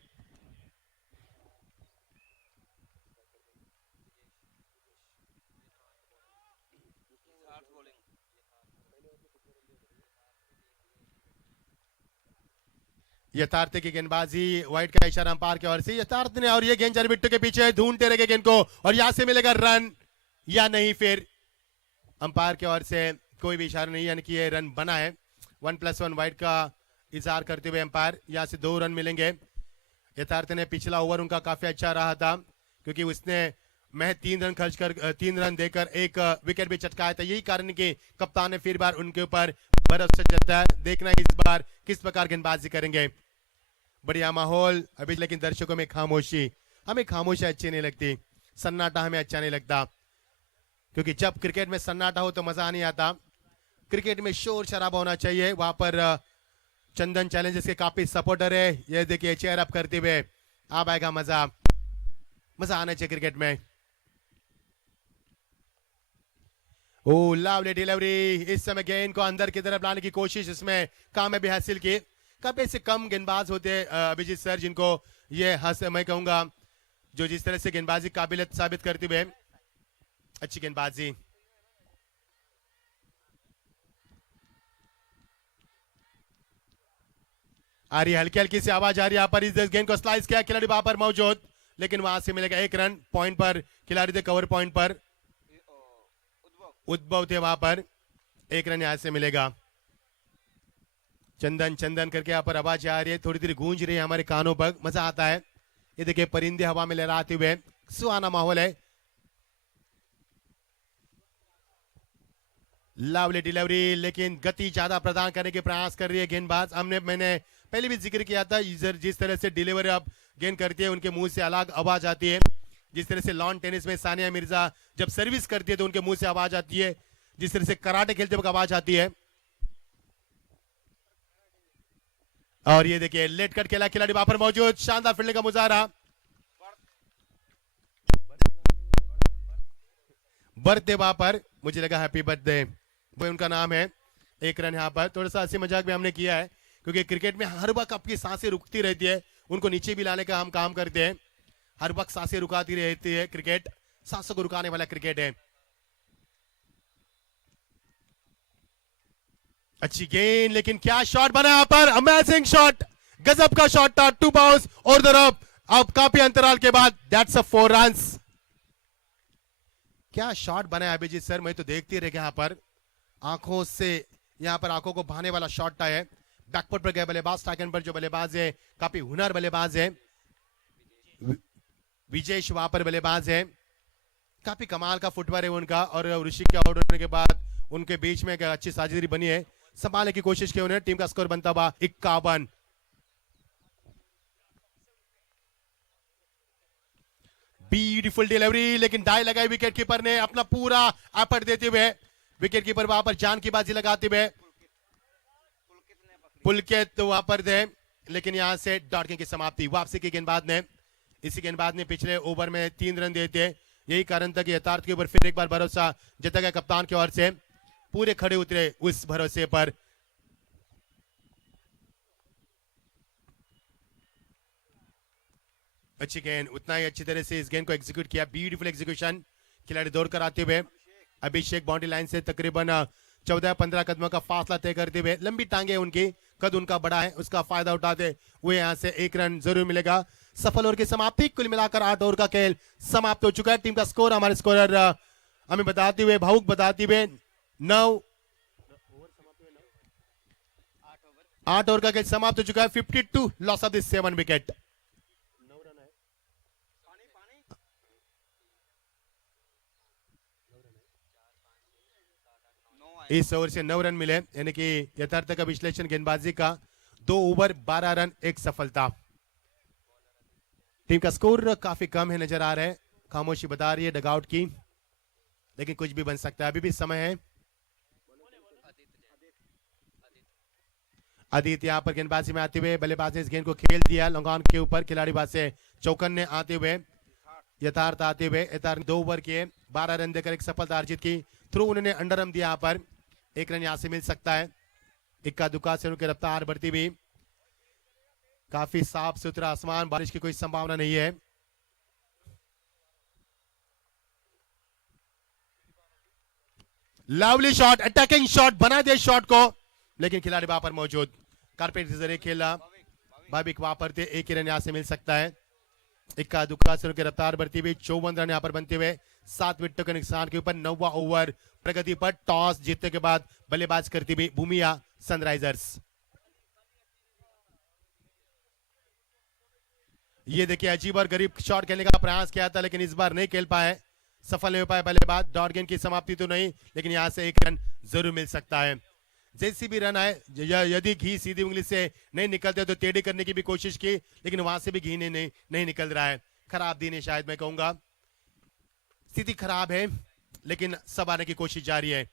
यथार्थ की गेंदबाजी, व्हाइट का इशारा अंपायर की ओर से यथार्थ ने, और ये गेंद जारी बिट्टू के पीछे ढूंढते रहे गेंद को, और यहां से मिलेगा रन या नहीं। फिर अंपायर की ओर से कोई भी इशारा नहीं, यानी कि ये रन बना है। 1+1 व्हाइट का इजहार करते हुए अंपायर, यहां से 2 रन मिलेंगे। यथार्थ ने पिछला ओवर उनका काफी अच्छा रहा था, क्योंकि उसने महज 3 रन खर्च कर 3 रन देकर 1 विकेट भी चटकाया था। यही कारण कि कप्तान ने फिर बार उनके ऊपर भरोसा जताया। देखना इस बार किस प्रकार गेंदबाजी करेंगे। बढ़िया माहौल अभी, लेकिन दर्शकों में खामोशी। हमें खामोशी अच्छी नहीं लगती, सन्नाटा हमें अच्छा नहीं लगता, क्योंकि जब क्रिकेट में सन्नाटा हो तो मजा नहीं आता। क्रिकेट में शोर शराबा होना चाहिए। वहां पर चंदन चैलेंजर्स के काफी सपोर्टर है, ये देखिए चेयर अप करते हुए, अब आएगा मजा, मजा आना चाहिए क्रिकेट में। ओ लवली डिलीवरी, इस समय गेंद को अंदर की तरफ लाने की कोशिश, इसमें कामयाबी हासिल की। काफी से कम गेंदबाज होते अभिजीत सर, जिनको ये मैं कहूंगा जो जिस तरह से गेंदबाजी काबिलियत साबित करते हुए अच्छी गेंदबाजी। आ रही हल्की हल्की सी आवाज आ रही है यहाँ पर। इस गेंद को स्लाइस किया, खिलाड़ी वहां पर मौजूद, लेकिन वहां से मिलेगा एक रन। पॉइंट पर खिलाड़ी थे, कवर पॉइंट पर उद्भव थे, वहां पर एक रन यहां से मिलेगा। चंदन चंदन करके यहाँ पर आवाज आ रही है, थोड़ी देर गूंज रही है हमारे कानों पर, मजा आता है। ये देखिए परिंदे हवा में लहराते हुए, सुहाना माहौल है। लवली डिलीवरी, लेकिन गति ज्यादा प्रदान करने के प्रयास कर रही है गेंदबाज। मैंने पहले भी जिक्र किया था, जिस तरह से डिलीवरी अब गेंद करती है उनके मुंह से अलग आवाज आती है। जिस तरह से लॉन टेनिस में सानिया मिर्जा जब सर्विस करती है तो उनके मुंह से आवाज आती है, जिस तरह से कराटे खेलते वक्त आवाज आती है। और ये देखिए लेट कट खेला, खिलाड़ी वहां पर मौजूद, शानदार फील्डिंग का मुजाहरा। बर्थडे वहां पर, मुझे लगा हैप्पी बर्थडे वो उनका नाम है। एक रन यहाँ पर। थोड़ा सा हंसी मजाक भी हमने किया है, क्योंकि क्रिकेट में हर वक्त आपकी सांसें रुकती रहती है, उनको नीचे भी लाने का हम काम करते हैं। हर वक्त सांसें रुकाती रहती है क्रिकेट, सांसों को रुकाने वाला क्रिकेट है। अच्छी गेंद, लेकिन क्या शॉट बना यहाँ पर, अमेजिंग शॉट, गजब का शॉट था। 2 बाउंस और तरफ, अब काफी अंतराल के बाद दैट्स अ 4 रन्स। क्या शॉट बना है अभिजीत सर, मैं तो देखती रह गया यहाँ पर। आंखों से, यहाँ पर आंखों को भाने वाला शॉट है। बैकफुट पर गए बल्लेबाज, स्ट्राइक पर जो बल्लेबाज है काफी हुनर बल्लेबाज है, विजेश वहां पर बल्लेबाज है, काफी कमाल का फुटवर्क है उनका। और ऋषि के आउट होने के बाद उनके बीच में एक अच्छी साझेदारी बनी है, संभालने की कोशिश की उन्हें। टीम का स्कोर बनता हुआ 51। ब्यूटीफुल डिलीवरी, लेकिन डाई लगाई विकेट कीपर ने, अपना पूरा एफर्ट देते हुए विकेट कीपर वहां पर जान की बाजी लगाते हुए। पुलकित तो वहां पर थे, लेकिन यहां से डॉट गेंद की समाप्ति। वापसी की गेंदबाज ने, इसी गेंदबाज ने पिछले ओवर में 3 रन दिए थे। यही कारण था कि यथार्थ के ऊपर फिर एक बार भरोसा जता गया कप्तान की ओर से, पूरे खड़े उतरे उस भरोसे पर। अच्छी गेंद, उतना ही अच्छी तरह से इस गेंद को एग्जीक्यूट किया, ब्यूटीफुल एग्जीक्यूशन। खिलाड़ी दौड़ कर आते हुए, अभिषेक बाउंड्री लाइन से तकरीबन 14-15 कदमों का फासला तय करते हुए, लंबी टांगे उनकी, कद उनका बड़ा है, उसका फायदा उठाते हुए यहां से एक रन जरूर मिलेगा। सफल ओवर की समाप्ति। कुल मिलाकर 8 ओवर का खेल समाप्त हो चुका है। टीम का स्कोर हमारे स्कोरर हमें बताते हुए, भावुक बताते हुए, 8 ओवर का खेल समाप्त हो चुका है। 52 लॉस ऑफ द 7 विकेट। इस ओवर से 9 रन मिले, यानी कि यथार्थ का विश्लेषण गेंदबाजी का 2 ओवर 12 रन, एक सफलता। टीम का स्कोर काफी कम है नजर आ रहा है, खामोशी बता रही है डगआउट की, लेकिन कुछ भी बन सकता है, अभी भी समय है। आदित्य यहाँ पर गेंदबाजी में आते हुए, बल्लेबाज ने इस गेंद को खेल दिया लॉन्ग ऑन के ऊपर, खिलाड़ी बाज से चौकन ने आते हुए, यथार्थ आते हुए, यथार्थ 2 ओवर किए, 12 रन देकर एक सफलता अर्जित की। थ्रू उन्होंने अंडर आर्म दिया, यहाँ पर 1 रन यहां से मिल सकता है। इक्का दुक्का से उनकी रफ्तार बढ़ती हुई, काफी साफ सुथरा आसमान, बारिश की कोई संभावना नहीं है। लवली शॉट, अटैकिंग शॉट, बना दिया शॉट को, लेकिन खिलाड़ी वहां पर मौजूद, कारपेट के जरिए खेला, भाविक वहां पर थे, 1 ही रन यहां से मिल सकता है। इक्का दुक्का से उनकी रफ्तार बढ़ती हुई, 54 रन यहां पर बनते हुए 7 विकेटों के नुकसान के ऊपर 9वां ओवर प्रगति पर। टॉस जीतने के बाद बल्लेबाज करती हुई भूमिया सनराइजर्स। ये देखिए अजीब और गरीब शॉट खेलने का प्रयास किया था, लेकिन इस बार नहीं खेल पाए, सफल नहीं हो पाए बल्लेबाज। डॉट गेंद की समाप्ति तो नहीं, लेकिन यहां से 1 रन जरूर मिल सकता है। जैसी भी रन आए, यदि घी सीधी उंगली से नहीं निकलते तो टेढ़ी करने की भी कोशिश की, लेकिन वहां से भी घी नहीं निकल रहा है। खराब दिन है शायद मैं कहूंगा, स्थिति खराब है, लेकिन सब आने की कोशिश जारी है।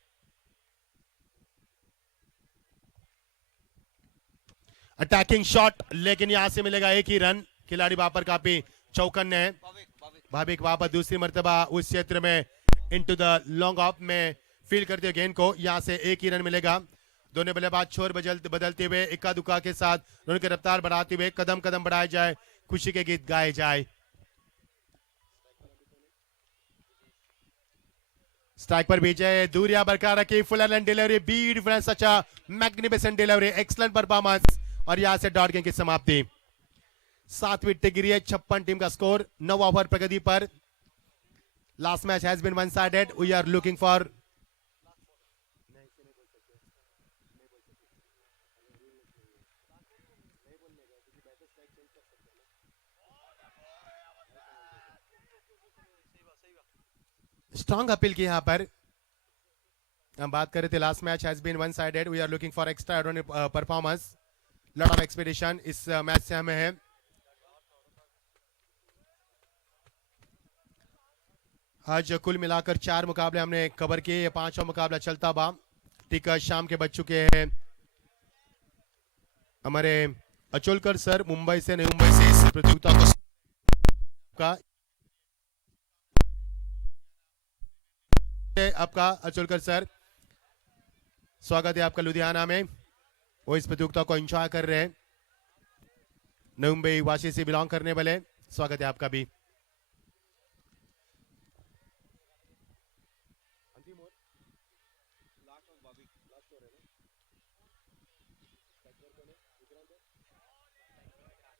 अटैकिंग शॉट, लेकिन यहां से मिलेगा 1 ही रन। खिलाड़ी वहां पर काफी चौकन है, भाविक वहां पर दूसरी मर्तबा उस क्षेत्र में इनटू द लॉन्ग ऑफ में फील्ड करते हुए गेंद को, यहां से 1 ही रन मिलेगा। दोनों बल्लेबाज छोर बदलते हुए, इक्का दुक्का के साथ दोनों की रफ्तार बढ़ाते हुए, कदम कदम बढ़ाए जाए, खुशी के गीत गाए जाए। स्ट्राइक पर विजय, दूरिया बरकरार रखी, Fuller and delivery, beautiful, such a magnificent delivery, excellent performance, और यहां से डॉट गेम की समाप्ति। 7 विकेट गिरी है, 56 टीम का स्कोर, 9 ओवर प्रगति पर। Last match has been one sided, we are looking for strong appeal की यहां पर। हम बात कर रहे थे last match has been one sided, we are looking for extra performance, lot of expectation इस मैच से हमें है। आज कुल मिलाकर 4 मुकाबले हमने कवर किए, ये 5वां मुकाबला चलता बा। ठीक शाम के बज चुके हैं। हमारे अचोलकर सर मुंबई से, नई मुंबई से इस प्रतियोगिता को का आपका अचोलकर सर, स्वागत है आपका लुधियाना में। वो इस प्रतियोगिता को एंजॉय कर रहे हैं, नई मुंबई वासी से बिलोंग करने वाले, स्वागत है आपका भी।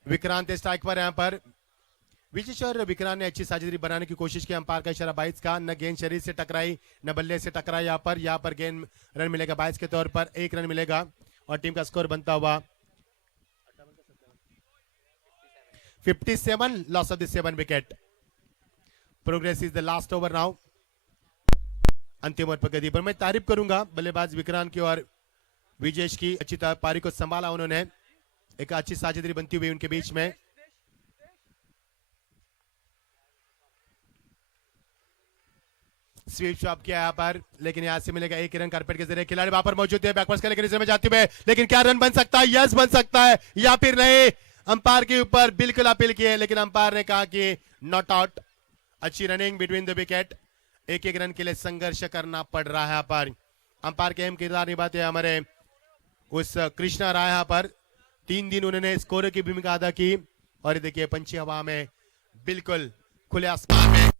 विक्रांत स्ट्राइक पर, यहां पर विशेष और विक्रांत ने अच्छी साझेदारी बनाने की कोशिश की। अंपायर का इशारा 22 का, न गेंद शरीर से टकराई न बल्ले से टकराई। यहाँ पर गेंद रन मिलेगा 22 के तौर पर, 1 रन मिलेगा और टीम का स्कोर बनता हुआ 57, loss of the 7 wicket. Progress is the last over now. अंतिम ओवर प्रगति पर मैं तारीफ करूंगा बल्लेबाज विक्रांत की और विजेश की, अच्छी तरह पारी को संभाला उन्होंने, एक अच्छी साझेदारी बनती हुई उनके बीच में। स्वीप शॉप किया यहाँ पर, लेकिन यहां से मिलेगा 1 रन कारपेट के जरिए। खिलाड़ी वहां पर मौजूद है, बैकवर्ड्स का लेकर में जाते हुए, लेकिन क्या रन बन सकता है? यस बन सकता है या फिर नहीं। अंपायर के ऊपर बिल्कुल अपील की है, लेकिन अंपायर ने कहा कि नॉट आउट। अच्छी running between the wicket, 1-1 run के लिए संघर्ष करना पड़ रहा है यहाँ पर। अंपायर के अहम किरदार निभाते हैं हमारे उस कृष्णा राय। यहाँ पर 3 दिन उन्होंने स्कोर की भूमिका अदा की, और देखिए पंछी हवा में बिल्कुल खुले आसमान में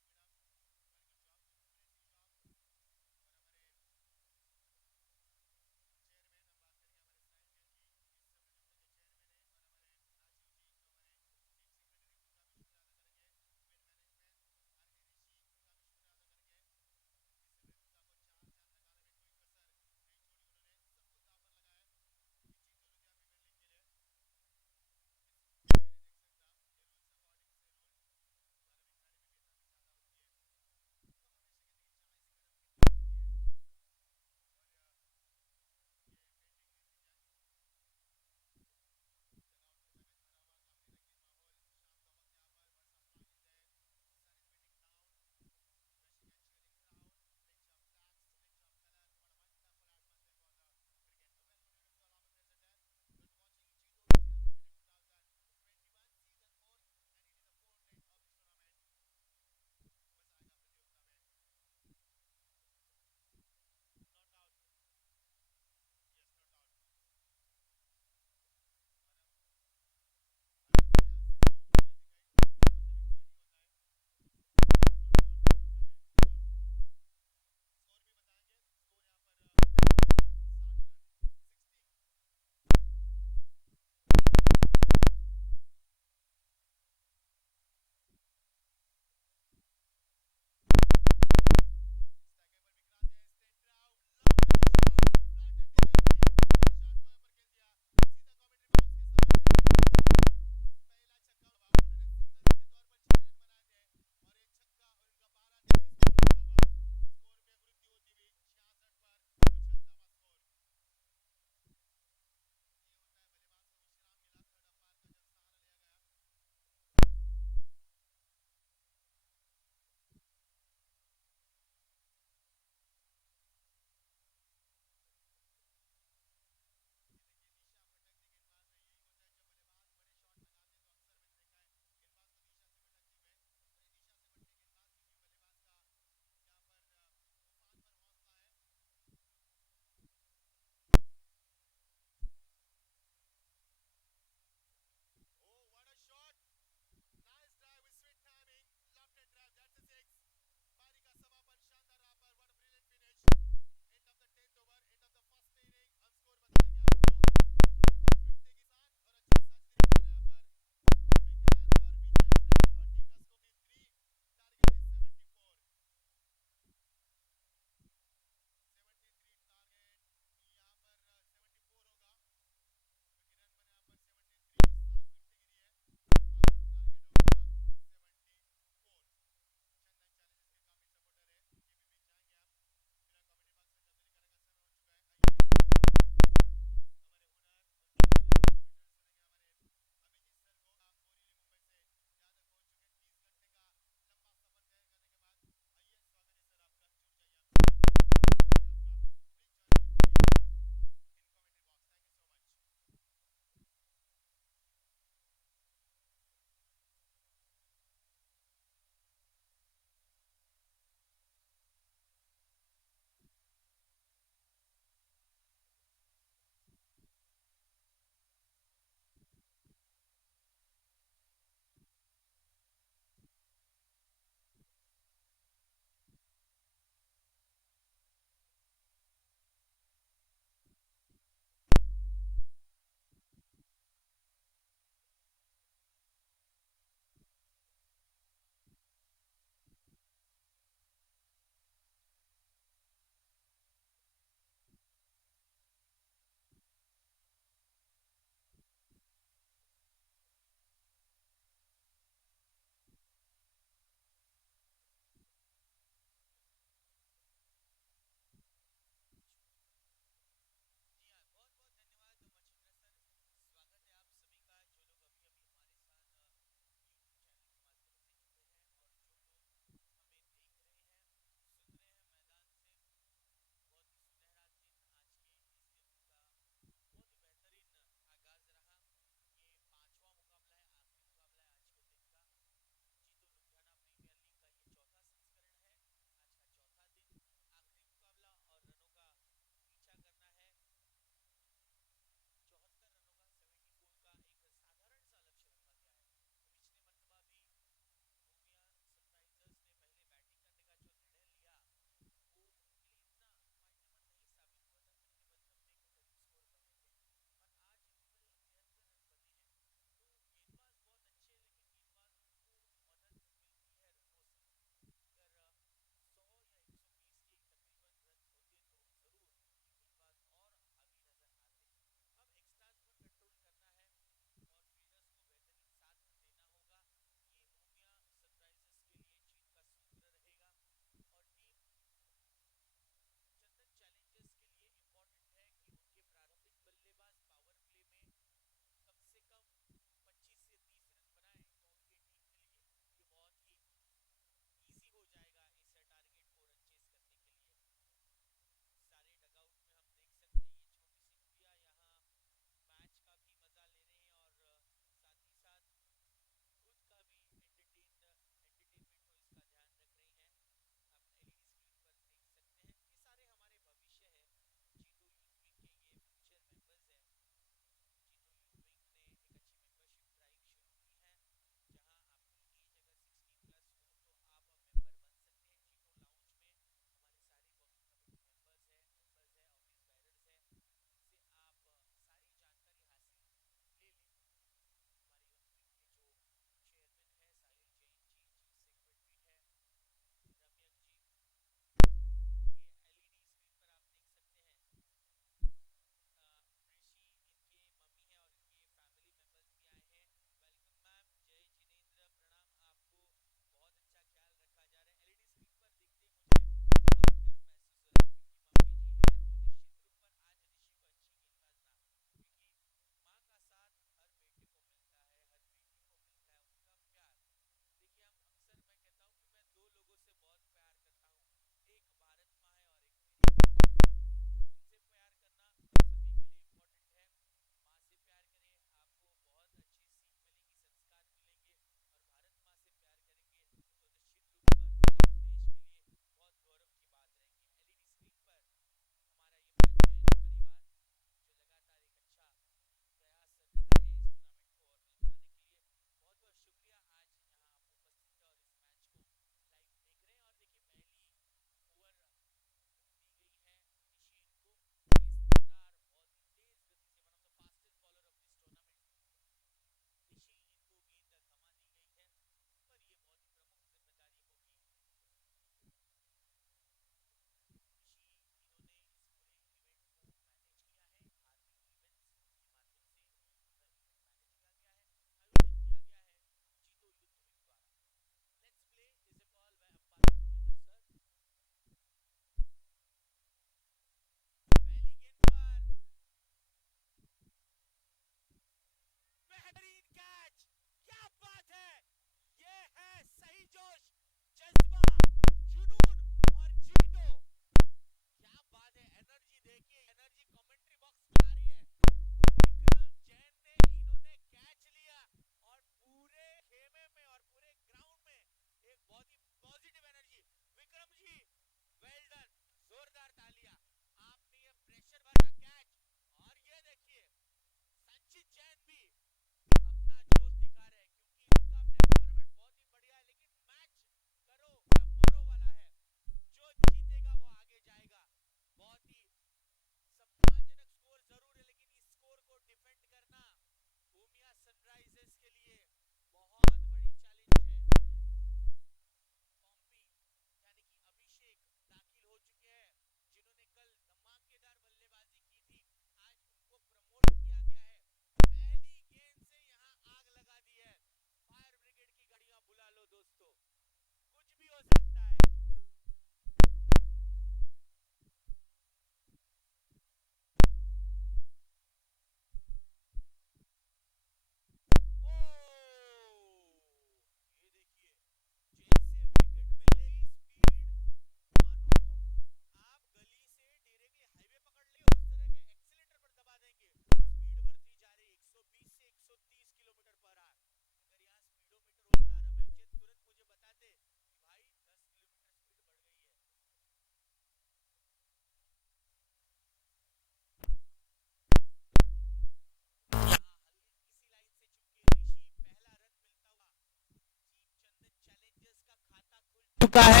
चुका है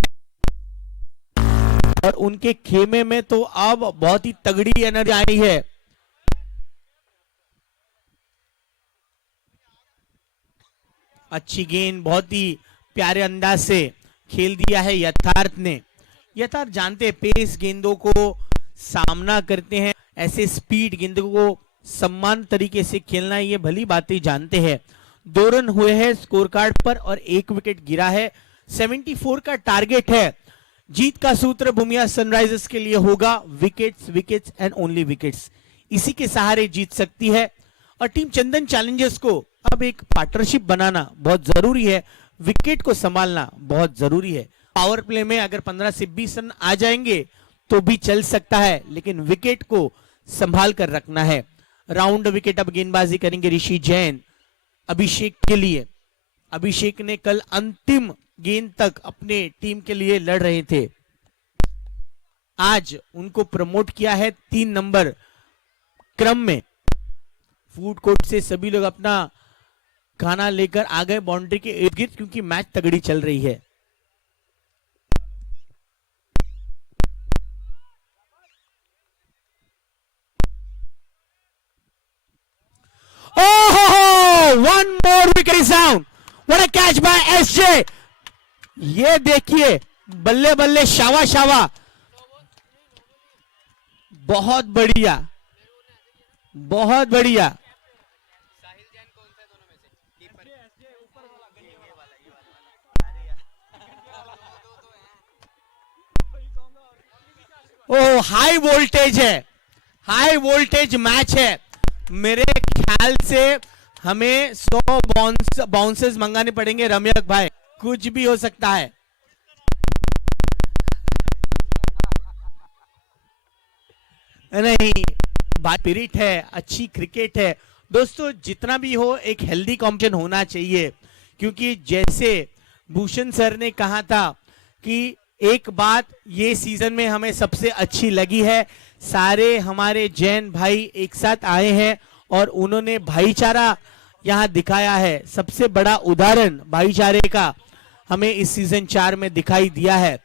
और उनके खेमे में तो अब बहुत ही तगड़ी एनर्जी आई है। अच्छी गेंद बहुत ही प्यारे अंदाज से खेल दिया है यथार्थ ने। यथार्थ जानते हैं पेस गेंदों को सामना करते हैं, ऐसे स्पीड गेंदों को सम्मान तरीके से खेलना ये भली बातें जानते हैं। 2 रन हुए हैं स्कोर कार्ड पर और 1 विकेट गिरा है। 74 का टारगेट है। जीत का सूत्र भूमिया सनराइजर्स के लिए होगा wickets, wickets and only wickets. इसी के सहारे जीत सकती है और टीम चंदन चैलेंजर्स को अब एक पार्टनरशिप बनाना बहुत जरूरी है, विकेट को संभालना बहुत जरूरी है। पावर प्ले में अगर 15 से 20 रन आ जाएंगे तो भी चल सकता है, लेकिन विकेट को संभाल कर रखना है। राउंड विकेट अब गेंदबाजी करेंगे ऋषि जैन अभिषेक के लिए। अभिषेक ने कल अंतिम गेंद तक अपने टीम के लिए लड़ रहे थे। आज उनको प्रमोट किया है 3 नंबर क्रम में। फूड कोर्ट से सभी लोग अपना खाना लेकर आ गए बाउंड्री के इर्द गिर्द, क्योंकि मैच तगड़ी चल रही है। Oh, one more wicket is down. What a catch by SJ. ये देखिए बल्ले बल्ले शावा शावा, बहुत बढ़िया, बहुत बढ़िया। ओ हाई वोल्टेज है, हाई वोल्टेज मैच है। मेरे ख्याल से हमें 100 बाउंसेस मंगाने पड़ेंगे रम्यक भाई, कुछ भी हो सकता है। नहीं, बात स्पिरिट है, अच्छी क्रिकेट है। दोस्तों जितना भी हो एक हेल्दी कॉम्पिटिशन होना चाहिए, क्योंकि जैसे भूषण सर ने कहा था कि एक बात ये सीजन में हमें सबसे अच्छी लगी है, सारे हमारे जैन भाई एक साथ आए हैं और उन्होंने भाईचारा यहां दिखाया है। सबसे बड़ा उदाहरण भाईचारे का हमें इस सीजन 4 में दिखाई दिया है,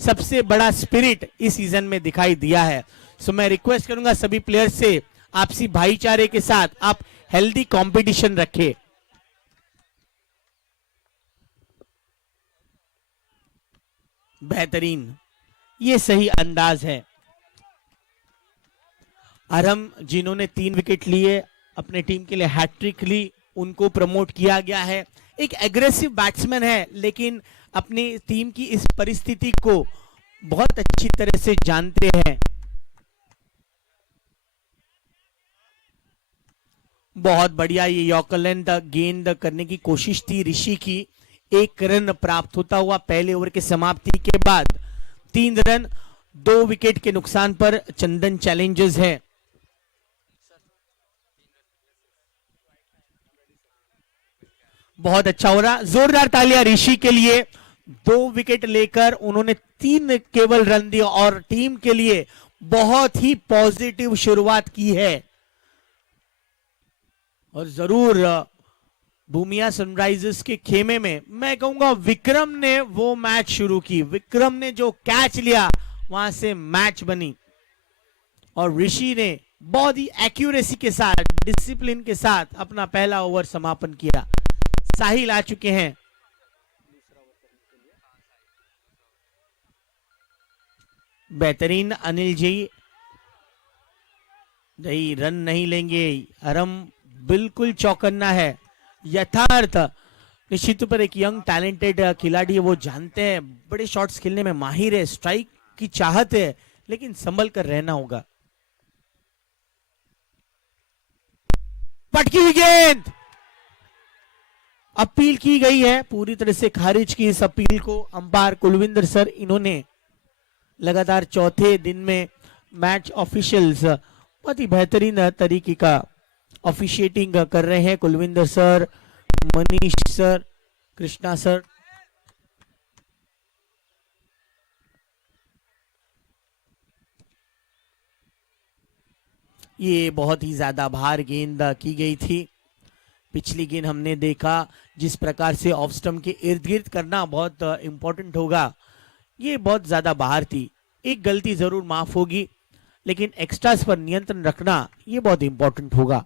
सबसे बड़ा स्पिरिट इस सीजन में दिखाई दिया है। सो मैं रिक्वेस्ट करूंगा सभी प्लेयर से, आपसी भाईचारे के साथ आप हेल्दी कंपटीशन रखें। बेहतरीन, ये सही अंदाज है। अरम जिन्होंने 3 विकेट लिए, अपने टीम के लिए हैट्रिक ली, उनको प्रमोट किया गया है। एक एग्रेसिव बैट्समैन है, लेकिन अपनी टीम की इस परिस्थिति को बहुत अच्छी तरह से जानते हैं। बहुत बढ़िया, ये यॉर्कर लेंथ गेंद करने की कोशिश थी ऋषि की। 1 रन प्राप्त होता हुआ पहले ओवर के समाप्ति के बाद। 3 रन 2 विकेट के नुकसान पर चंदन चैलेंजर्स है। बहुत अच्छा हो रहा, जोरदार तालियां ऋषि के लिए। 2 विकेट लेकर उन्होंने 3 केवल रन दिए और टीम के लिए बहुत ही पॉजिटिव शुरुआत की है। और जरूर भूमिया सनराइजर्स के खेमे में मैं कहूंगा विक्रम ने वो मैच शुरू की। विक्रम ने जो कैच लिया वहां से मैच बनी और ऋषि ने बहुत ही एक्यूरेसी के साथ, डिसिप्लिन के साथ अपना पहला ओवर समापन किया। साहिल आ चुके हैं। बेहतरीन अनिल जी, नहीं रन नहीं लेंगे। अरम बिल्कुल चौकन्ना है। यथार्थ निश्चित पर एक यंग टैलेंटेड खिलाड़ी है, वो जानते हैं, बड़े शॉट्स खेलने में माहिर है, स्ट्राइक की चाहत है, लेकिन संभल कर रहना होगा। पटकी हुई गेंद, अपील की गई है, पूरी तरह से खारिज की इस अपील को अंपायर कुलविंदर सर। इन्होंने लगातार चौथे दिन में मैच ऑफिशियल्स बहुत ही बेहतरीन तरीके का ऑफिशिएटिंग कर रहे हैं। Kulvinder sir, Manish sir, Krishna sir. ये बहुत ही ज्यादा भार गेंद की गई थी, पिछली गेंद हमने देखा जिस प्रकार से ऑफ स्टंप के इर्द गिर्द करना बहुत इंपॉर्टेंट होगा, ये बहुत ज्यादा बाहर थी। एक गलती जरूर माफ होगी, लेकिन एक्स्ट्रास पर नियंत्रण रखना ये बहुत इंपॉर्टेंट होगा।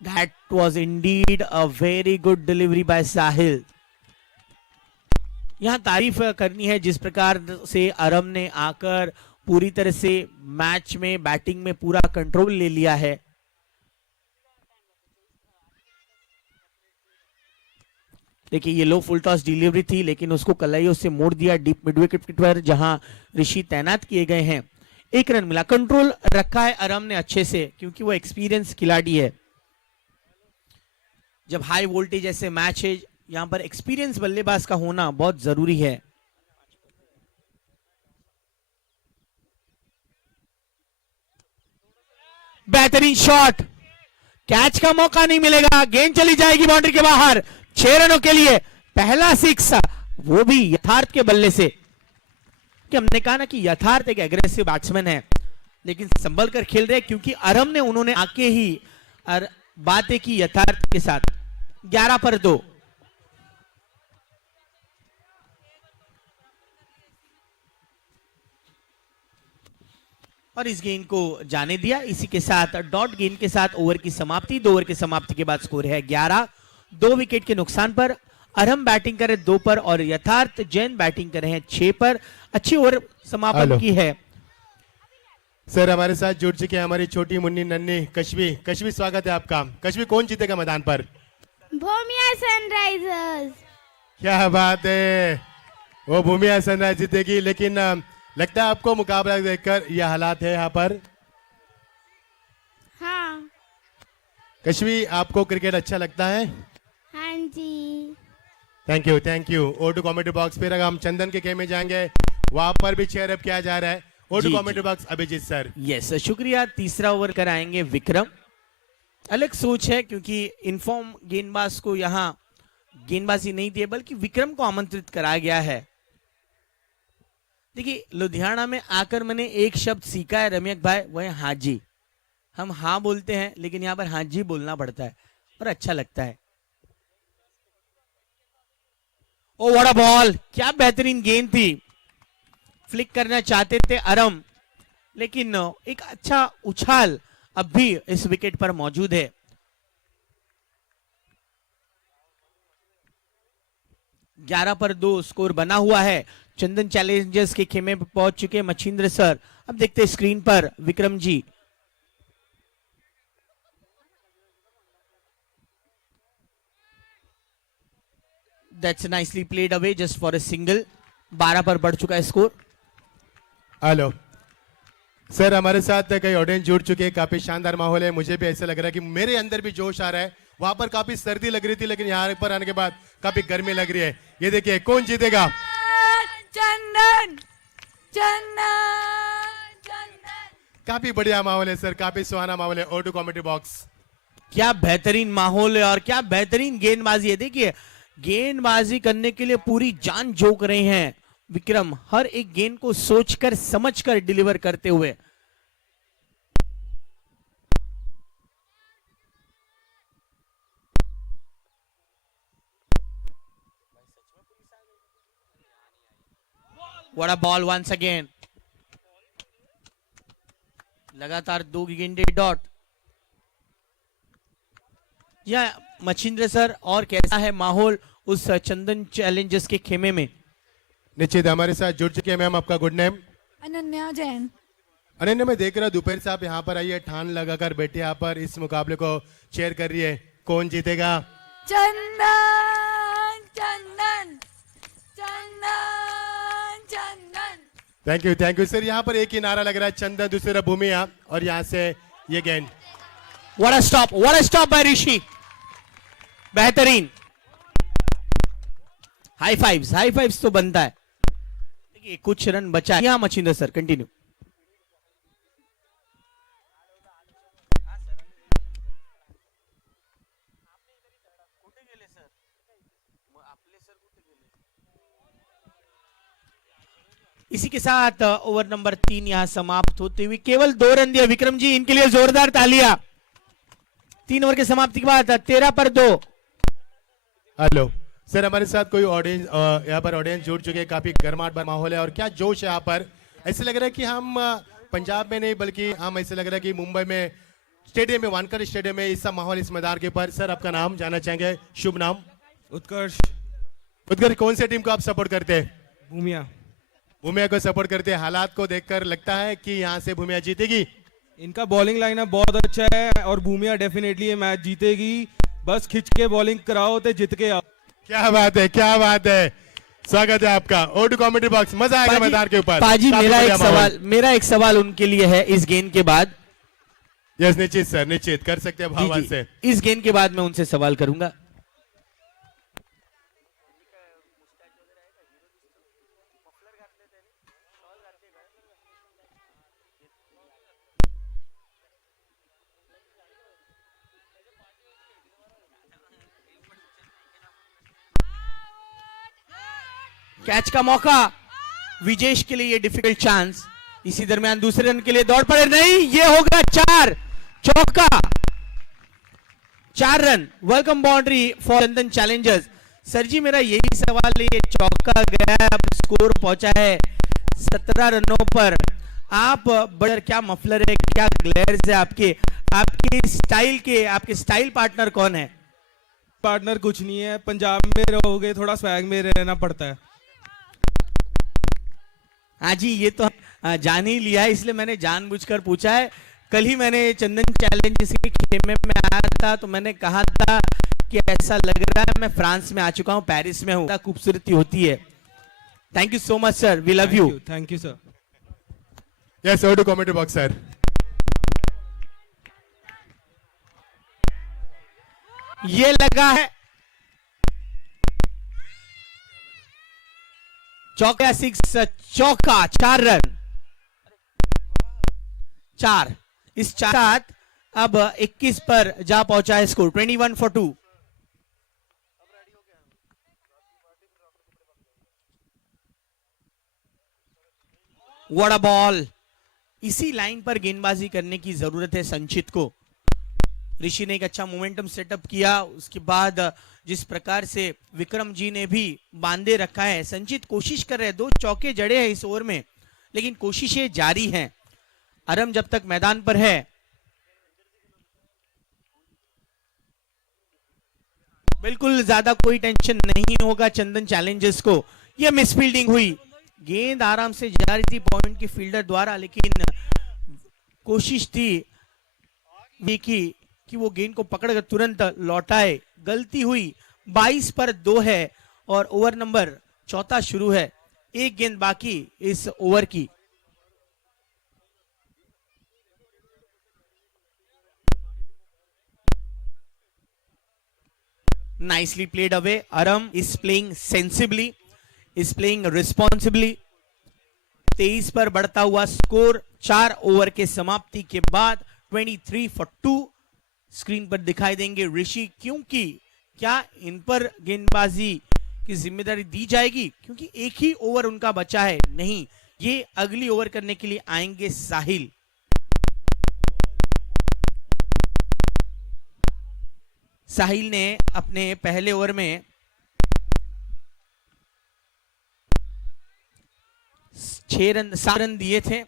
That was indeed a very good delivery by साहिल। यहां तारीफ करनी है जिस प्रकार से अरम ने आकर पूरी तरह से मैच में बैटिंग में पूरा कंट्रोल ले लिया है। देखिए ये लो फुल टॉस डिलीवरी थी, लेकिन उसको कलाइयों से मोड़ दिया डीप मिड विकेट पर जहां ऋषि तैनात किए गए हैं। 1 रन मिला। कंट्रोल रखा है अरम ने अच्छे से, क्योंकि वो एक्सपीरियंस खिलाड़ी है। जब हाई वोल्टेज ऐसे मैच है, यहां पर एक्सपीरियंस बल्लेबाज का होना बहुत जरूरी है। बेहतरीन शॉट, कैच का मौका नहीं मिलेगा, गेंद चली जाएगी बाउंड्री के बाहर। 6 रनों के लिए पहला 6, वो भी यथार्थ के बल्ले से। कि हमने कहा ना कि यथार्थ एक एग्रेसिव बैट्समैन है, लेकिन संभल कर खेल रहे, क्योंकि अरम ने उन्होंने आके ही बातें की यथार्थ के साथ। 11 पर 2। और इस गेंद को जाने दिया। इसी के साथ डॉट गेंद के साथ ओवर की समाप्ति। 2 ओवर की समाप्ति के बाद स्कोर है 11। 2 विकेट के नुकसान पर अरम बैटिंग करे 2 पर और यथार्थ जैन बैटिंग करे हैं 6 पर। अच्छी ओवर समापन की है। सर हमारे साथ जुड़ चुके हैं हमारी छोटी मुन्नी नन्नी कश्मी। कश्मी स्वागत है आपका। कश्मी कौन जीतेगा मैदान पर? भूमिया सनराइजर्स। क्या बात है, वो भूमिया सनराइज जीतेगी। लेकिन लगता है आपको मुकाबला देखकर यह हालात है यहाँ पर। हाँ। कश्मी आपको क्रिकेट अच्छा लगता है? हाँ जी। Thank you thank you. O2 commentary box फिर हम चंदन के गेम में जाएंगे, वहां पर भी चेयर अप किया जा रहा है। O2 commentary box Abhijeet sir. Yes शुक्रिया। तीसरा ओवर कराएंगे विक्रम। अलग सोच है, क्योंकि इनफॉर्म गेंदबाज को यहाँ गेंदबाजी नहीं दी, बल्कि विक्रम को आमंत्रित कराया गया है। देखिए लुधियाना में आकर मैंने एक शब्द सीखा है रम्यक भाई, वो है हाजी। हम हाँ बोलते हैं, लेकिन यहाँ पर हाजी बोलना पड़ता है और अच्छा लगता है। ओ व्हाट अ बॉल, क्या बेहतरीन गेंद थी। फ्लिक करना चाहते थे अरम, लेकिन एक अच्छा उछाल अब भी इस विकेट पर मौजूद है। ग्यारह पर 2 स्कोर बना हुआ है। चंदन चैलेंजर्स के खेमे पर पहुंच चुके मच्छिंद्र सर। अब देखते हैं स्क्रीन पर Vikram ji. That's nicely played away just for a single। 12 पर बढ़ चुका है स्कोर। हेलो सर, हमारे साथ कई ऑडियंस जुड़ चुके हैं। काफी शानदार माहौल है। मुझे भी ऐसा लग रहा है कि मेरे अंदर भी जोश आ रहा है। वहां पर काफी सर्दी लग रही थी, लेकिन यहाँ पर आने के बाद काफी गर्मी लग रही है। ये देखिए कौन जीतेगा। चंदन चंदन चंदन। काफी बढ़िया माहौल है सर, काफी सुहाना माहौल है। O2 commentary box. क्या बेहतरीन माहौल है और क्या बेहतरीन गेंदबाजी है। देखिए गेंदबाजी करने के लिए पूरी जान झोंक रहे हैं विक्रम, हर एक गेंद को सोचकर समझकर डिलीवर करते हुए। What a ball once again। लगातार 2 गेंदे डॉट। या मच्छिंद्र सर, और कैसा है माहौल उस चंदन चैलेंजर्स के खेमे में? निश्चित हमारे साथ जुड़ चुके हैं। मैम आपका गुड नेम? अनन्या जैन। अनन्या, मैं देख रहा दोपहर से आप यहाँ पर आइए, ठान लगाकर बैठे यहाँ पर इस मुकाबले को चेयर कर रही है। कौन जीतेगा? Chandan Chandan Chandan Chandan. Thank you sir. यहाँ पर एक ही नारा लग रहा है, चंदन, दूसरा भूमिया, और यहाँ से ये गेंद। What a stop by ऋषि। बेहतरीन। हाई फाइव्स तो बनता है। देखिए कुछ रन बचा है। यहाँ मच्छिंद्र सर कंटिन्यू। इसी के साथ ओवर नंबर 3 यहां समाप्त होते हुए केवल 2 रन दिए विक्रम जी, इनके लिए जोरदार तालियां। 3 ओवर की समाप्ति के बाद 13 पर 2। हेलो सर, हमारे साथ कोई ऑडियंस, यहाँ पर ऑडियंस जुड़ चुके हैं, काफी गर्माहट भरा माहौल है और क्या जोश है यहाँ पर। ऐसे लग रहा है कि हम पंजाब में नहीं बल्कि हम ऐसे लग रहा है कि मुंबई में स्टेडियम में, वानखेड़े स्टेडियम में इस माहौल, इस मैदान के ऊपर। सर आपका नाम जानना चाहेंगे, शुभ नाम? उत्कर्ष। उत्कर्ष, कौन से टीम को आप सपोर्ट करते हैं? भूमिया। भूमिया को सपोर्ट करते हैं। हालात को देखकर लगता है कि यहाँ से भूमिया जीतेगी? इनका बॉलिंग लाइनअप बहुत अच्छा है और भूमिया डेफिनेटली ये मैच जीतेगी। बस खिंच के बॉलिंग कराओ तो जीत के आओ। क्या बात है, क्या बात है। स्वागत है आपका ओटू कमेंट्री बॉक्स। मजा आएगा मैदान के ऊपर। पाजी, काफी बढ़िया माहौल। मेरा एक सवाल उनके लिए है इस गेंद के बाद। यस, निश्चित सर, निश्चित कर सकते हैं भावान जी, से। इस गेंद के बाद मैं उनसे सवाल करूंगा। कैच का मौका विजेश के लिए, ये डिफिकल्ट चांस। इसी दरमियान दूसरे रन के लिए दौड़ पड़े, नहीं, ये होगा 4, चौका। 4 रन, welcome boundary for Chandan challengers. Sir ji, मेरा यही सवाल है, ये चौका गया है, अब स्कोर पहुंचा है 17 रनों पर। आप बड़े, क्या मफलर है, क्या ग्लेयर्स है आपके स्टाइल पार्टनर कौन है? पार्टनर कुछ नहीं है, पंजाब में रहोगे थोड़ा स्वैग में रहना पड़ता है। हाँ जी, ये तो जान ही लिया है, इसलिए मैंने जानबूझकर पूछा है। कल ही मैंने चंदन चैलेंजर्स के खेमे में आया था तो मैंने कहा था कि ऐसा लग रहा है मैं फ्रांस में आ चुका हूं, पेरिस में हूं। खूबसूरती होती है। Thank you so much sir, we love you. Thank you sir. Yes, O two commentary box sir. ये लगा है चौका, 6 चौका, 4 रन, 4। इस 4 साथ अब 21 पर जा पहुंचा है score, 21 for 2। What a ball. इसी लाइन पर गेंदबाजी करने की जरूरत है संचित को। ऋषि ने एक अच्छा मोमेंटम सेटअप किया, उसके बाद जिस प्रकार से विक्रम जी ने भी बांधे रखा है, संचित कोशिश कर रहे हैं। 2 चौके जड़े हैं इस ओवर में, लेकिन कोशिशें जारी हैं। अरम जब तक मैदान पर है, बिल्कुल ज्यादा कोई टेंशन नहीं होगा चंदन चैलेंजर्स को। यह मिसफील्डिंग हुई, गेंद आराम से जा रही थी पॉइंट के फील्डर द्वारा, लेकिन कोशिश थी कि वो गेंद को पकड़कर तुरंत लौटाए, गलती हुई। 22 पर 2 है और ओवर नंबर 4 शुरू है। एक गेंद बाकी इस ओवर की। Nicely played away. अरम is playing sensibly, is playing responsibly. 23 पर बढ़ता हुआ स्कोर 4 ओवर के समाप्ति के बाद 23 for 2 स्क्रीन पर दिखाई देंगे ऋषि। क्योंकि क्या इन पर गेंदबाजी की जिम्मेदारी दी जाएगी, क्योंकि एक ही ओवर उनका बचा है? नहीं, ये अगली ओवर करने के लिए आएंगे साहिल। साहिल ने अपने पहले ओवर में 7 रन दिए थे,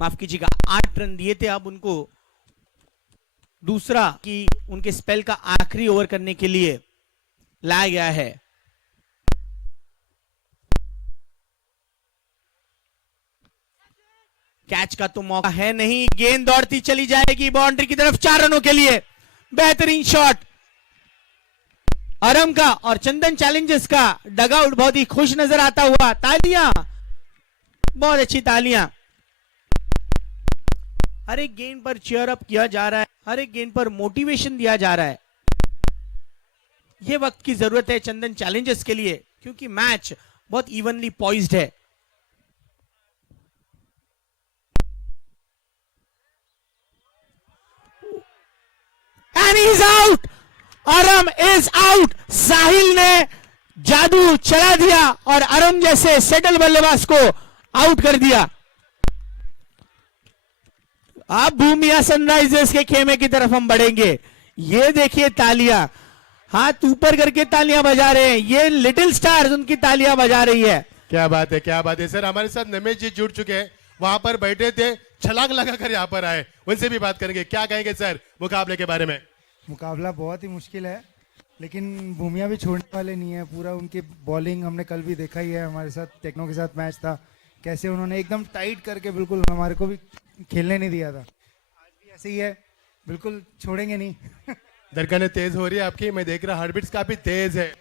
माफ कीजिएगा 8 रन दिए थे। अब उनको दूसरा कि उनके स्पेल का आखिरी ओवर करने के लिए लाया गया है। कैच का तो मौका है नहीं, गेंद दौड़ती चली जाएगी बाउंड्री की तरफ। 4 रनों के लिए बेहतरीन शॉट अरम का, और चंदन चैलेंजर्स का डगआउट बहुत ही खुश नजर आता हुआ। तालियां, बहुत अच्छी तालियां। हर एक गेंद पर चीयर अप किया जा रहा है, हर एक गेंद पर मोटिवेशन दिया जा रहा है। यह वक्त की जरूरत है चंदन चैलेंजर्स के लिए, क्योंकि मैच बहुत इवनली पॉइज्ड है। एंड ही इज आउट, अरम इज आउट। साहिल ने जादू चला दिया और अरुण जैसे सेटल बल्लेबाज को आउट कर दिया। अब भूमिया सनराइजर्स के खेमे की तरफ हम बढ़ेंगे। ये देखिए तालियां, हाथ ऊपर करके तालियां बजा रहे हैं, ये लिटिल स्टार्स उनकी तालियां बजा रही है। क्या बात है, क्या बात है सर। हमारे साथ नमेश जी जुड़ चुके हैं, वहां पर बैठे थे, छलांग लगाकर यहाँ पर आए, उनसे भी बात करेंगे। क्या कहेंगे सर मुकाबले के बारे में? मुकाबला बहुत ही मुश्किल है, लेकिन भूमिया भी छोड़ने वाले नहीं है। पूरा उनकी बॉलिंग हमने कल भी देखा ही है, हमारे साथ टेक्नो के साथ मैच था, कैसे उन्होंने एकदम टाइट करके बिल्कुल हमारे को भी खेलने नहीं दिया था। आज भी ऐसे ही है, बिल्कुल छोड़ेंगे नहीं। धड़कनें तेज हो रही है आपकी, मैं देख रहा हार्टबीट्स काफी तेज है।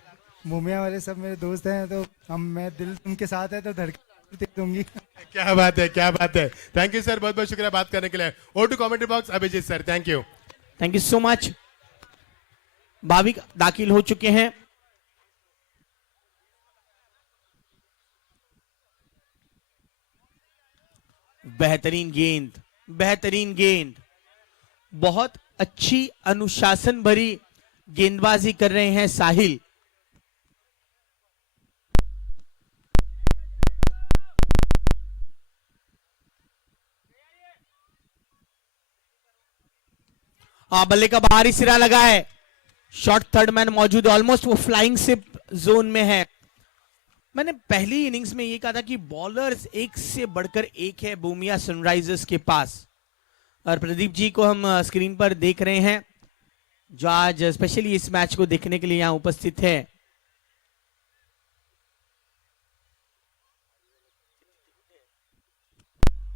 भूमिया वाले सब मेरे दोस्त हैं, तो मैं दिल उनके साथ है तो धड़कन तेज होंगी। क्या बात है, क्या बात है। थैंक यू सर, बहुत बहुत शुक्रिया बात करने के लिए। और two commentary box Abhijeet sir, thank you. Thank you so much. Bhavik दाखिल हो चुके हैं। बेहतरीन गेंद, बेहतरीन गेंद, बहुत अच्छी अनुशासन भरी गेंदबाजी कर रहे हैं साहिल। बल्ले का बाहरी सिरा लगा है, शॉर्ट थर्ड मैन मौजूद है, ऑलमोस्ट वो फ्लाइंग सिप जोन में है। मैंने पहली इनिंग्स में ये कहा था कि बॉलर्स एक से बढ़कर एक है भूमिया सनराइजर्स के पास, और प्रदीप जी को हम स्क्रीन पर देख रहे हैं जो आज स्पेशली इस मैच को देखने के लिए यहां उपस्थित है।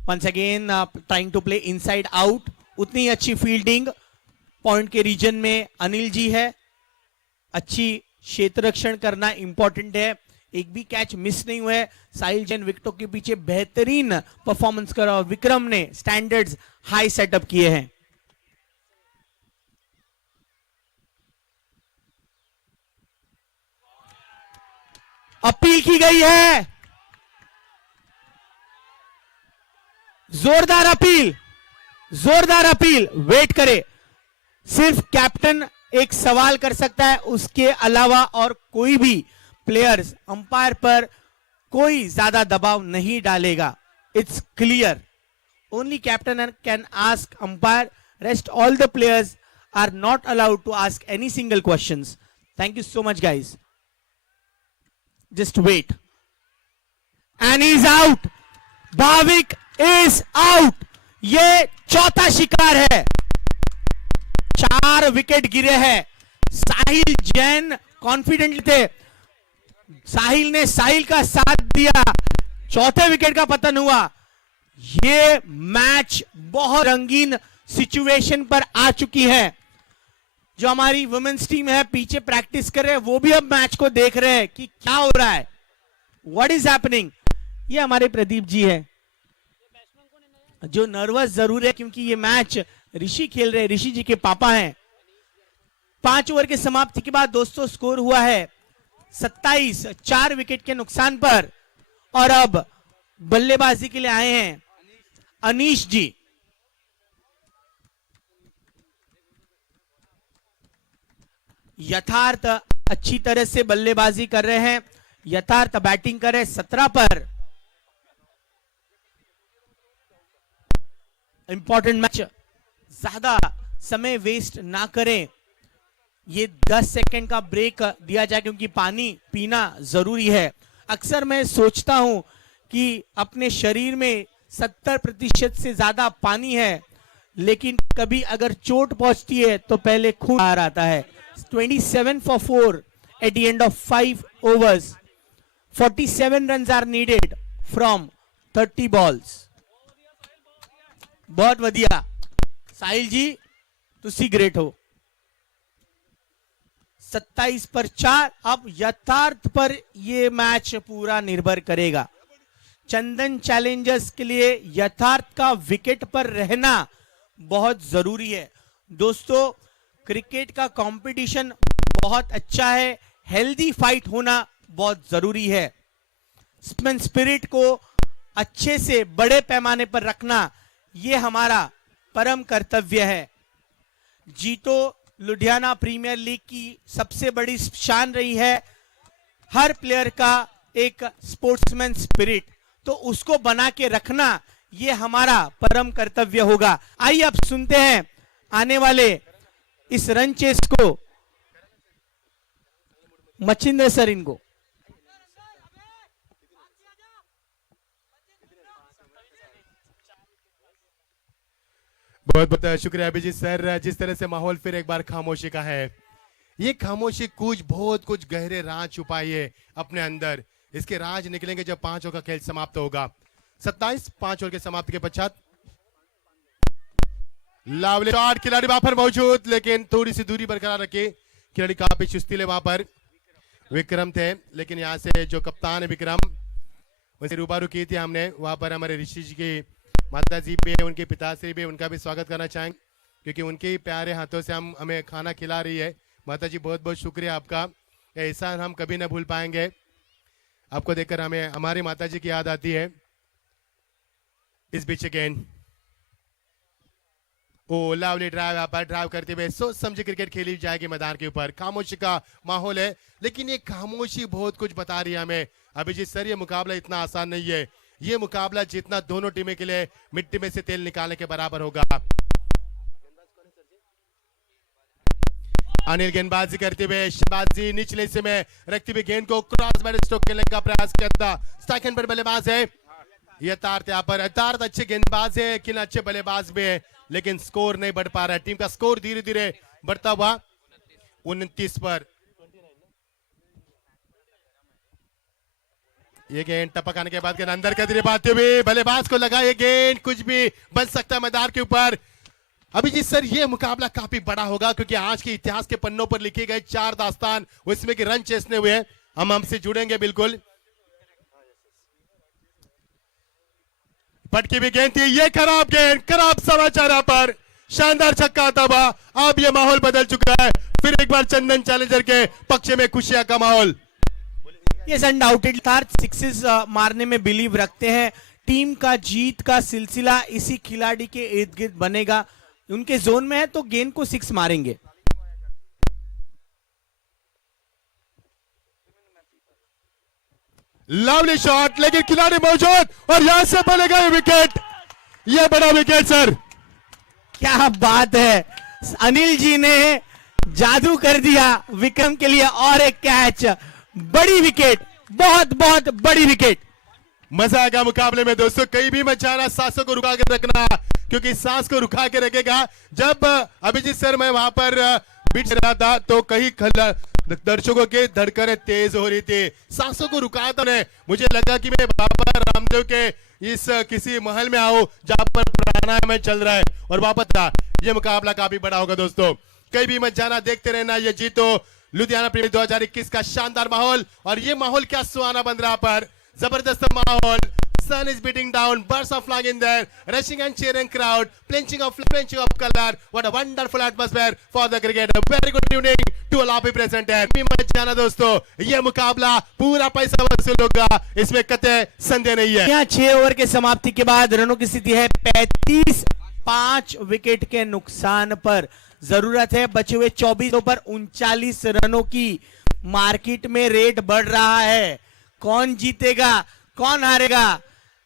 Once again trying to play inside out, उतनी अच्छी फील्डिंग पॉइंट के रीजन में अनिल जी है। अच्छी क्षेत्र रक्षण करना इंपॉर्टेंट है, एक भी कैच मिस नहीं हुआ है। साहिल जैन विकेटों के पीछे बेहतरीन परफॉर्मेंस करा और विक्रम ने स्टैंडर्ड्स हाई सेटअप किए हैं। अपील की गई है, जोरदार अपील, जोरदार अपील। वेट करे, सिर्फ कैप्टन एक सवाल कर सकता है, उसके अलावा और कोई भी प्लेयर्स अंपायर पर कोई ज्यादा दबाव नहीं डालेगा। It's clear, only captain can ask umpire, rest all the players are not allowed to ask any single questions. Thank you so much guys, just wait. And is out, Bhavik is out. ये चौथा शिकार है, 4 wicket गिरे हैं। साहिल Jain confident थे, साहिल ने साहिल का साथ दिया, चौथे विकेट का पतन हुआ। ये मैच बहुत रंगीन सिचुएशन पर आ चुकी है। जो हमारी वुमेन्स टीम है पीछे प्रैक्टिस कर रहे हैं, वो भी अब मैच को देख रहे हैं कि क्या हो रहा है, व्हाट इज हैपनिंग। ये हमारे प्रदीप जी है जो नर्वस जरूर है, क्योंकि ये मैच ऋषि खेल रहे हैं, ऋषि जी के पापा हैं। 5 ओवर के समाप्ति के बाद दोस्तों स्कोर हुआ है 27, 4 विकेट के नुकसान पर। और अब बल्लेबाजी के लिए आए हैं अनीश जी। यथार्थ अच्छी तरह से बल्लेबाजी कर रहे हैं, यथार्थ बैटिंग कर रहे हैं 17 पर। इंपॉर्टेंट मैच, ज्यादा समय वेस्ट ना करें, ये 10 सेकंड का ब्रेक दिया जाए क्योंकि पानी पीना जरूरी है। अक्सर मैं सोचता हूं कि अपने शरीर में 70% से ज्यादा पानी है, लेकिन कभी अगर चोट पहुंचती है तो पहले खून बाहर आता है। 27 for 4 at the end of 5 overs. 47 runs are needed from 30 balls. बहुत बढ़िया साहिल जी, तुसी ग्रेट हो। 27 पर 4। अब यथार्थ पर ये मैच पूरा निर्भर करेगा। चंदन चैलेंजर्स के लिए यथार्थ का विकेट पर रहना बहुत जरूरी है। दोस्तों, क्रिकेट का कंपटीशन बहुत अच्छा है, हेल्दी फाइट होना बहुत जरूरी है। स्पोर्ट्समैन स्पिरिट को अच्छे से बड़े पैमाने पर रखना ये हमारा परम कर्तव्य है। जीतो लुधियाना प्रीमियर लीग की सबसे बड़ी शान रही है हर प्लेयर का एक स्पोर्ट्समैन स्पिरिट, तो उसको बना के रखना ये हमारा परम कर्तव्य होगा। आइए अब सुनते हैं आने वाले इस रन चेस को, मच्छिंद्र सर इनको। बहुत बहुत शुक्रिया अभिजीत सर। जिस तरह से माहौल फिर एक बार खामोशी का है, ये खामोशी बहुत कुछ गहरे राज छुपाई है अपने अंदर। इसके राज निकलेंगे जब 5 ओवर का खेल समाप्त होगा। 27 5 ओवर के समाप्ति के पश्चात लावली शॉट, खिलाड़ी वहां पर मौजूद, लेकिन थोड़ी सी दूरी बरकरार रखे खिलाड़ी, काफी चुस्तीले वहां पर विक्रम थे, लेकिन यहाँ से जो कप्तान है विक्रम, उनसे रूबरू की थी हमने। वहां पर हमारे ऋषि जी की माता जी भी है, उनके पिताश्री भी, उनका भी स्वागत करना चाहेंगे क्योंकि उनके प्यारे हाथों से हमें खाना खिला रही है। माता जी बहुत बहुत शुक्रिया आपका, एहसान हम कभी ना भूल पाएंगे। आपको देखकर हमें हमारी माता जी की याद आती है। इस बीच गेंद, ओ लवली ड्राइव, यहाँ पर ड्राइव करते हुए सोच समझे क्रिकेट खेली जाएगी मैदान के ऊपर। खामोशी का माहौल है, लेकिन ये खामोशी बहुत कुछ बता रही है हमें। अभिजीत सर, ये मुकाबला इतना आसान नहीं है। ये मुकाबला जीतना दोनों टीमें के लिए मिट्टी में से तेल निकालने के बराबर होगा। अनिल गेंदबाजी करते हुए, शहबाजी निचले हिस्से में रखते हुए गेंद को क्रॉस बैट स्ट्रोक खेलने का प्रयास किया था। स्ट्राइक एंड पर बल्लेबाज है ये तारत, यहाँ पर तारत अच्छे गेंदबाज है, लेकिन अच्छे बल्लेबाज भी है, लेकिन स्कोर नहीं बढ़ पा रहा है। टीम का स्कोर धीरे धीरे बढ़ता हुआ 29 पर। ये गेंद टपक आने के बाद गेंद अंदर का धीरे पाते हुए बल्लेबाज को लगा, ये गेंद कुछ भी बन सकता है मैदान के ऊपर। अभिजीत सर, ये मुकाबला काफी बड़ा होगा क्योंकि आज के इतिहास के पन्नों पर लिखे गए 4 दास्तान, उसमें कि रन चेसने हुए हम हमसे जुड़ेंगे बिल्कुल। पटकी भी गेंद थी, ये खराब गेंद, खराब समाचार यहाँ पर, शानदार छक्का आता हुआ। अब ये माहौल बदल चुका है, फिर एक बार चंदन चैलेंजर के पक्ष में खुशियां का माहौल। यस, अनडाउटेड सिक्सेस मारने में बिलीव रखते हैं। टीम का जीत का सिलसिला इसी खिलाड़ी के इर्द गिर्द बनेगा। उनके जोन में है तो गेंद को 6 मारेंगे। लवली शॉट, लेकिन खिलाड़ी मौजूद और यहां से बनेगा ये विकेट। ये बड़ा विकेट सर, क्या बात है, अनिल जी ने जादू कर दिया विक्रम के लिए। और एक कैच, बड़ी विकेट, बहुत बहुत बड़ी विकेट। मजा आएगा मुकाबले में दोस्तों। कहीं भी मत जाना, सांसों को रुका के रखना, क्योंकि सांस को रुका के रखेगा। जब अभिजीत सर मैं वहां पर बीच रहा था तो कहीं दर्शकों के धड़कनें तेज हो रही थी, सांसों को रुकाया था उन्हें। मुझे लगा कि मैं बाबा रामदेव के इस किसी महल में आऊं जहां पर प्राणायाम चल रहा है, और वापस था। ये मुकाबला काफी बड़ा होगा दोस्तों, कहीं भी मत जाना, देखते रहना। ये जीतो लुधियाना प्रीमियर 2021 का शानदार माहौल, और ये माहौल क्या सुहाना बन रहा पर, जबरदस्त माहौल। Sun is beating down, birds are flying in there, rushing and cheering crowd, plenching of color. What a wonderful atmosphere for the cricket. A very good evening to all of you present here. भी मत जाना दोस्तों, ये मुकाबला पूरा पैसा वसूल होगा, इसमें कतई संदेह नहीं है। यहाँ 6 ओवर के समाप्ति के बाद रनों की स्थिति है 35, 5 विकेट के नुकसान पर। जरूरत है बचे हुए 24 ओवर 39 रनों की। मार्केट में रेट बढ़ रहा है, कौन जीतेगा कौन हारेगा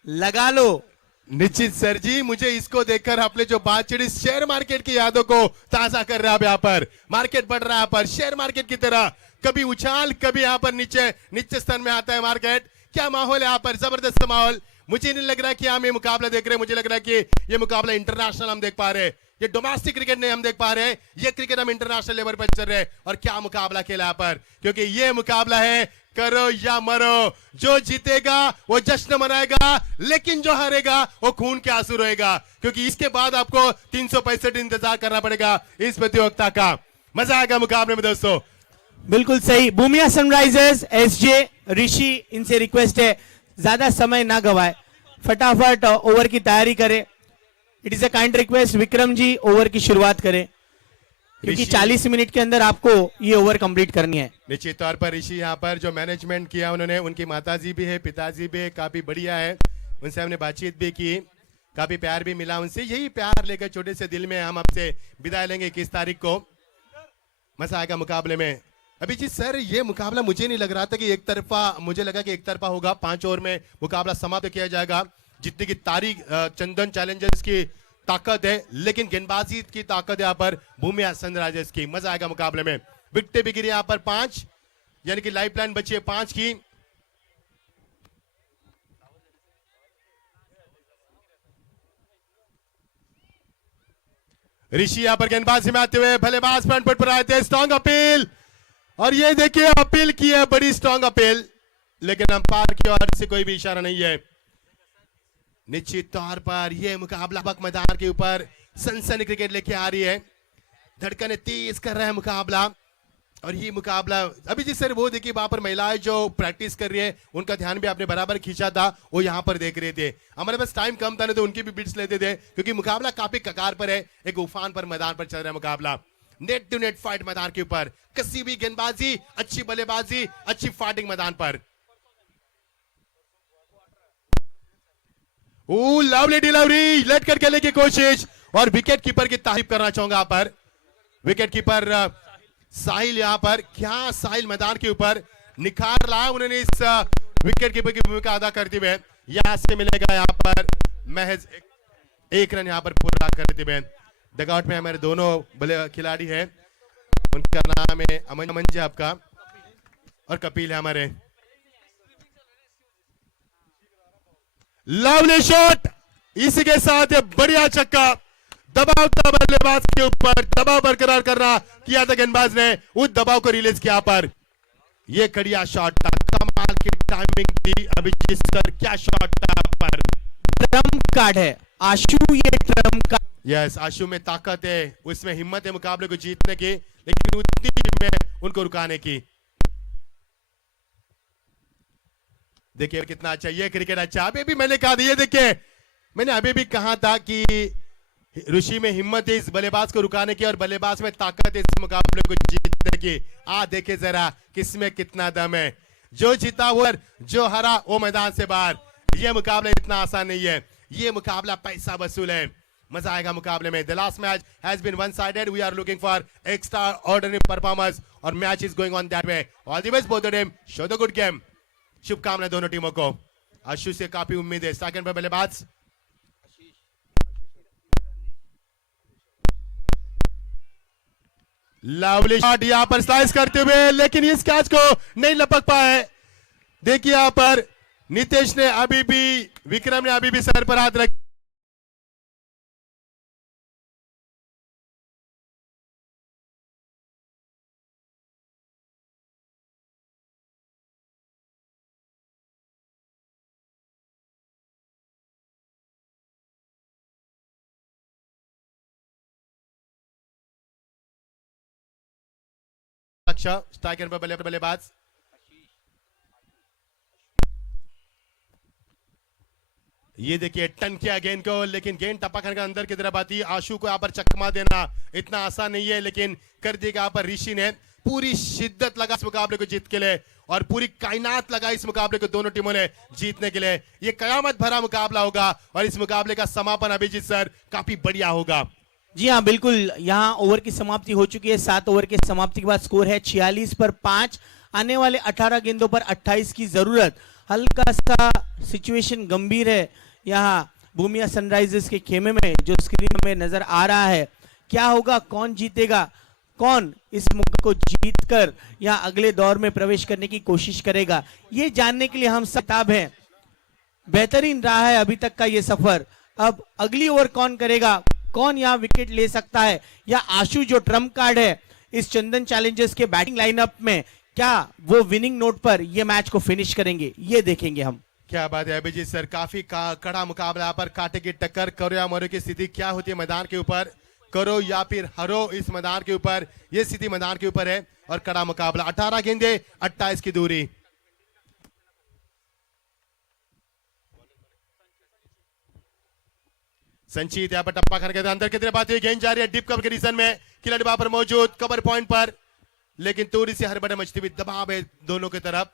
लगा लो। निश्चित सर जी, मुझे इसको देखकर अपने जो बात चिड़ी शेयर मार्केट की यादों को ताजा कर रहा है। यहाँ पर मार्केट बढ़ रहा है, पर शेयर मार्केट की तरह कभी उछाल, कभी यहाँ पर नीचे स्थान में आता है मार्केट। क्या माहौल है यहाँ पर, जबरदस्त माहौल। मुझे नहीं लग रहा कि हम ये मुकाबला देख रहे हैं, मुझे लग रहा है कि ये मुकाबला इंटरनेशनल हम देख पा रहे हैं। ये डोमेस्टिक क्रिकेट नहीं हम देख पा रहे हैं, ये क्रिकेट हम इंटरनेशनल लेवल पर चल रहे हैं। और क्या मुकाबला खेला यहाँ पर, क्योंककि ये मुकाबला है करो या मरो। जो जीतेगा वो जश्न मनाएगा, लेकिन जो हारेगा वो खून के आंसू रोएगा, क्योंकि इसके बाद आपको 365 इंतजार करना पड़ेगा इस प्रतियोगिता का। मजा आएगा मुकाबले में दोस्तों। बिल्कुल सही। भूमिया सनराइजर्स, एसजे, ऋषि, इनसे रिक्वेस्ट है ज्यादा समय ना गवाए, फटाफट ओवर की तैयारी करें। It is a kind request. Vikram ji over की शुरुआत करें, क्योंकि 40 मिनट के अंदर आपको ये ओवर कंप्लीट करनी है। निश्चित तौर पर ऋषि यहाँ पर जो मैनेजमेंट किया उन्होंने, उनकी माताजी भी है, पिताजी भी है, काफी बढ़िया है। उनसे हमने बातचीत भी की, काफी प्यार भी मिला उनसे। यही प्यार लेकर छोटे से दिल में हम आपसे विदाई लेंगे 21 तारीख को। मजा आएगा मुकाबले में। अभिजीत सर, ये मुकाबला मुझे नहीं लग रहा था कि एक तरफा, मुझे लगा कि एक तरफा होगा। 5 ओवर में मुकाबला समाप्त किया जाएगा। जितने की तारीख चंदन चैलेंजर्स की ताकत है, लेकिन गेंदबाजी की ताकत यहाँ पर भूमिया सनराइजर्स की। मजा आएगा मुकाबले में। विकेटें भी गिरी यहाँ पर 5, यानी कि लाइफ लाइन बची है 5 की। ऋषि यहाँ पर गेंदबाजी में आते हुए बल्लेबाज फ्रंट फुट पर आए थे। स्ट्रॉन्ग अपील, और ये देखिए अपील की है, बड़ी स्ट्रॉन्ग अपील, लेकिन अंपायर की ओर से कोई भी इशारा नहीं है। निश्चित तौर पर यह मुकाबला बक मैदान के ऊपर सनसनी क्रिकेट लेके आ रही है। धड़कने तेज कर रहा है मुकाबला, और ये मुकाबला अभिजीत सर वो देखिए वहां पर महिलाएं जो प्रैक्टिस कर रही है, उनका ध्यान भी आपने बराबर खींचा था, वो यहाँ पर देख रहे थे। हमारे पास टाइम कम था, नहीं तो उनकी भी बिट्स लेते थे, क्योंकि मुकाबला काफी कगार पर है। एक उफान पर मैदान पर चल रहा है मुकाबला। नेट टू नेट फाइट मैदान के ऊपर, कसी भी गेंदबाजी, अच्छी बल्लेबाजी, अच्छी फाइटिंग मैदान पर। लवली डिलीवरी, लेट कर खेलने की कोशिश, और विकेट कीपर की तारीफ करना चाहूंगा यहाँ पर। विकेट कीपर साहिल, यहाँ पर क्या साहिल मैदान के ऊपर निखार लाया उन्होंने इस विकेट कीपर की भूमिका अदा करते हुए। यहां से मिलेगा यहाँ पर महज एक रन यहाँ पर पूरा करते हुए। डगआउट में हमारे दोनों बल्ले खिलाड़ी हैं, उनका नाम है अमन जी आपका, और कपिल है हमारे। लवली शॉट, इसी के साथ ये बढ़िया छक्का। दबाव था बल्लेबाज के ऊपर, दबाव बरकरार करना किया था गेंदबाज ने, उस दबाव को रिलीज किया पर। ये कड़िया शॉट था, कमाल की टाइमिंग थी। अभिजीत सर क्या शॉट था पर। ट्रम्प कार्ड है आशु, ये ट्रम्प कार्ड। यस, आशु में ताकत है, उसमें हिम्मत है मुकाबले को जीतने की, लेकिन उतनी में उनको रुकाने की। देखिए कितना अच्छा ये क्रिकेट अच्छा। अभी भी मैंने कहा था, ये देखिए मैंने अभी भी कहा था कि ऋषि में हिम्मत है इस बल्लेबाज को रुकाने की, और बल्लेबाज में ताकत है इस मुकाबले को जीतने की। देखे जरा किसमें कितना दम है। जो जीता वो, जो हरा वो मैदान से बाहर। ये मुकाबला इतना आसान नहीं है, ये मुकाबला पैसा वसूल है। मजा आएगा मुकाबले में। The last match has been one sided, we are looking for extraordinary performance, और match is going on that way. All the best both the team, show the good game. शुभकामनाएं दोनों टीमों को। आशु से काफी उम्मीद है। सेकंड पर बल्लेबाज लवली शॉट, यहां पर स्लाइस करते हुए, लेकिन इस कैच को नहीं लपक पाए। देखिए यहां पर नितेश ने अभी भी, विक्रम ने अभी भी सर पर हाथ रख। स्ट्राइकर पर बल्लेबाज ये देखिए टन किया गेंद को, लेकिन गेंद टपक कर अंदर की तरफ आती। आशु को यहाँ पर चकमा देना इतना आसान नहीं है, लेकिन कर दिया यहाँ पर ऋषि ने। पूरी शिद्दत लगा इस मुकाबले को जीत के लिए, और पूरी कायनात लगा इस मुकाबले को दोनों टीमों ने जीतने के लिए। ये कयामत भरा मुकाबला होगा, और इस मुकाबले का समापन अभिजीत सर काफी बढ़िया होगा। जी हाँ बिल्कुल, यहाँ ओवर की समाप्ति हो चुकी है। 7 ओवर की समाप्ति के बाद स्कोर है 46 पर 5। आने वाले 18 गेंदों पर 28 की जरूरत। हल्का सा सिचुएशन गंभीर है यहाँ भूमिया सनराइजर्स के खेमे में, जो स्क्रीन में नजर आ रहा है। क्या होगा, कौन जीतेगा, कौन इस मुकाबले को जीतकर यहाँ अगले दौर में प्रवेश करने की कोशिश करेगा, ये जानने के लिए हम सब हैं। बेहतरीन रहा है अभी तक का ये सफर। अब अगली ओवर कौन करेगा, कौन यहाँ विकेट ले सकता है, या आशु जो ट्रम्प कार्ड है इस चंदन चैलेंजर्स के बैटिंग लाइनअप में, क्या वो विनिंग नोट पर ये मैच को फिनिश करेंगे, ये देखेंगे हम। क्या बात है अभिजीत सर, काफी कड़ा मुकाबला यहाँ पर। कांटे की टक्कर, करो या मरो की स्थिति क्या होती है मैदान के ऊपर, करो या फिर हरो इस मैदान के ऊपर, ये स्थिति मैदान के ऊपर है, और कड़ा मुकाबला। 18 गेंदे 28 की दूरी। संचित यहाँ पर टप्पा खाने के अंदर की तरफ आती है, गेंद जा रही है डीप कवर के रीजन में, खिलाड़ी वहां पर मौजूद कवर पॉइंट पर, लेकिन थोड़ी सी हड़बड़ी मचती हुई, दबाव है दोनों की तरफ।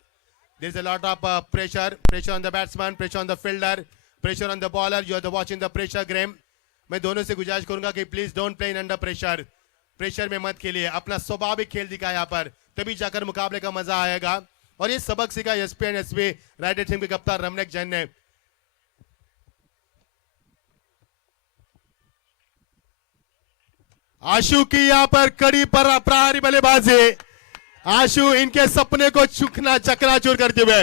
There is a lot of pressure on the batsman, pressure on the fielder, pressure on the bowler. You are watching the pressure game. मैं दोनों से गुजारिश करूंगा कि please don't play in under pressure. Pressure में मत खेलिए, अपना स्वाभाविक खेल दिखाए यहाँ पर, तभी जाकर मुकाबले का मजा आएगा। और ये सबक सीखा SP and SP rider team के कप्तान रमनेक जैन ने। आशु की यहाँ पर कड़ी पर प्रहारी बल्लेबाजी, आशु इनके सपने को चकनाचूर करते हुए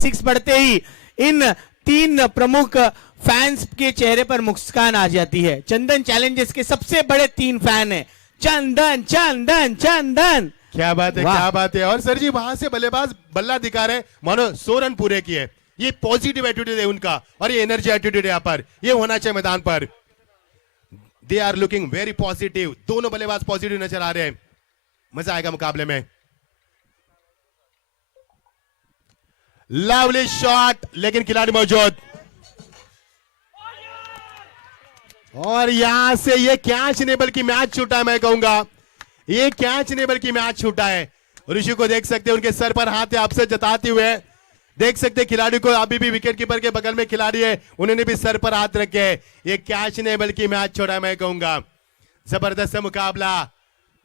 सिक्स बढ़ते ही इन तीन प्रमुख फैंस के चेहरे पर मुस्कान आ जाती है। चंदन चैलेंजर्स के सबसे बड़े तीन फैन हैं, चंदन चंदन चंदन। क्या बात है, क्या बात है। और सर जी वहां से बल्लेबाज बल्ला दिखा रहे, मानो 100 रन पूरे किए। ये पॉजिटिव एटीट्यूड है उनका और ये एनर्जी एटीट्यूड है यहाँ पर, ये होना चाहिए मैदान पर। They are looking very positive, दोनों बल्लेबाज पॉजिटिव नजर आ रहे हैं। मजा आएगा मुकाबले में। लवली शॉट, लेकिन खिलाड़ी मौजूद। और यहां से ये कैच नहीं बल्कि मैच छूटा है, मैं कहूंगा ये कैच नहीं बल्कि मैच छूटा है। ऋषि को देख सकते हैं, उनके सर पर हाथ है आपसे जताते हुए। देख सकते हैं खिलाड़ी को, अभी भी विकेट कीपर के बगल में खिलाड़ी है, उन्होंने भी सर पर हाथ रखे है। ये कैच नहीं बल्कि मैच छोड़ा है, मैं कहूंगा। जबरदस्त मुकाबला,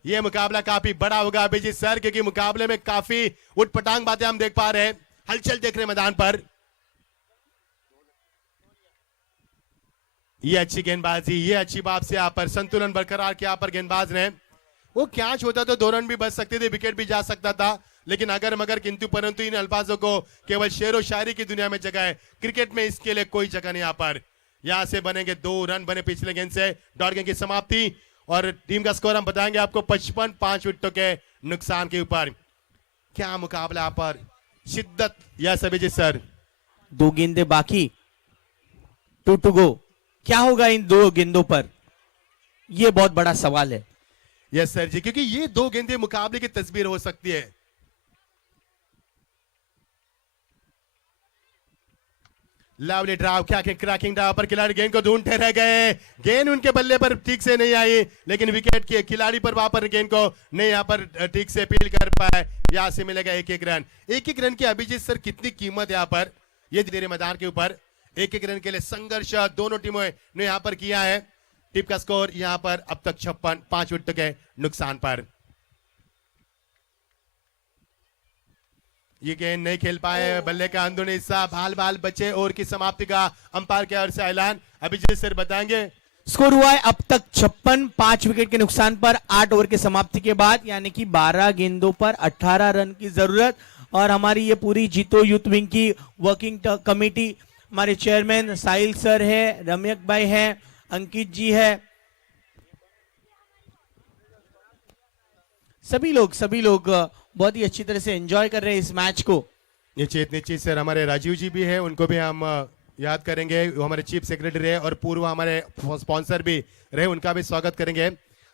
ये मुकाबला काफी बड़ा होगा अभिजीत सर, क्योंकि मुकाबले में काफी उठपटांग बातें हम देख पा रहे हैं, हलचल देख रहे हैं मैदान पर। ये अच्छी गेंदबाजी, ये अच्छी बात से यहाँ पर संतुलन बरकरार किया पर गेंदबाज ने। वो कैच होता तो 2 रन भी बच सकते थे, विकेट भी जा सकता था, लेकिन अगर मगर किंतु परंतु इन अल्फाजों को केवल शेरो शायरी की दुनिया में जगह है, क्रिकेट में इसके लिए कोई जगह नहीं। यहाँ पर यहां से बनेंगे 2 रन बने पिछले गेंद से, डॉट गेंद की समाप्ति। और टीम का स्कोर हम बताएंगे आपको 55, 5 विकेटों के नुकसान के ऊपर। क्या मुकाबला यहाँ पर, शिद्दत। यस अभिजीत सर, 2 गेंदें बाकी, 2 टू गो। क्या होगा इन 2 गेंदों पर, यह बहुत बड़ा सवाल है। यस सर जी, क्योंकि ये 2 गेंदें मुकाबले की तस्वीर हो सकती है। लवली ड्राइव, क्या क्रैकिंग ड्राइव पर खिलाड़ी गेंद को ढूंढते रह गए, गेंद उनके बल्ले पर ठीक से नहीं आई, लेकिन विकेट के खिलाड़ी पर वहां पर गेंद को नहीं यहाँ पर ठीक से अपील कर पाए। यहां से मिलेगा 1-1 रन। 1-1 रन की अभिजीत सर कितनी कीमत है यहाँ पर, ये तेरे मैदान के ऊपर 1-1 रन के लिए संघर्ष दोनों टीमों ने यहाँ पर किया है। टीम का स्कोर यहाँ पर अब तक 56, 5 विकेट के नुकसान पर। ये गेंद नहीं खेल पाए, बल्ले का अंदरूनी हिस्सा बाल बाल बचे। ओवर की समाप्ति का अंपायर के ओर से ऐलान अभिजीत सर बताएंगे। स्कोर हुआ है अब तक 56, 5 विकेट के नुकसान पर 8 ओवर के समाप्ति के बाद, यानी कि 12 गेंदों पर 18 रन की जरूरत। और हमारी ये पूरी जीतो यूथ विंग की वर्किंग कमेटी, हमारे चेयरमैन साहिल सर है, रम्यक भाई है, अंकित जी है, सभी लोग बहुत ही अच्छी तरह से एंजॉय कर रहे हैं इस मैच को। निश्चित सर, हमारे राजीव जी भी है, उनको भी हम याद करेंगे, वो हमारे चीफ सेक्रेटरी रहे और पूर्व हमारे स्पॉन्सर भी रहे, उनका भी स्वागत करेंगे।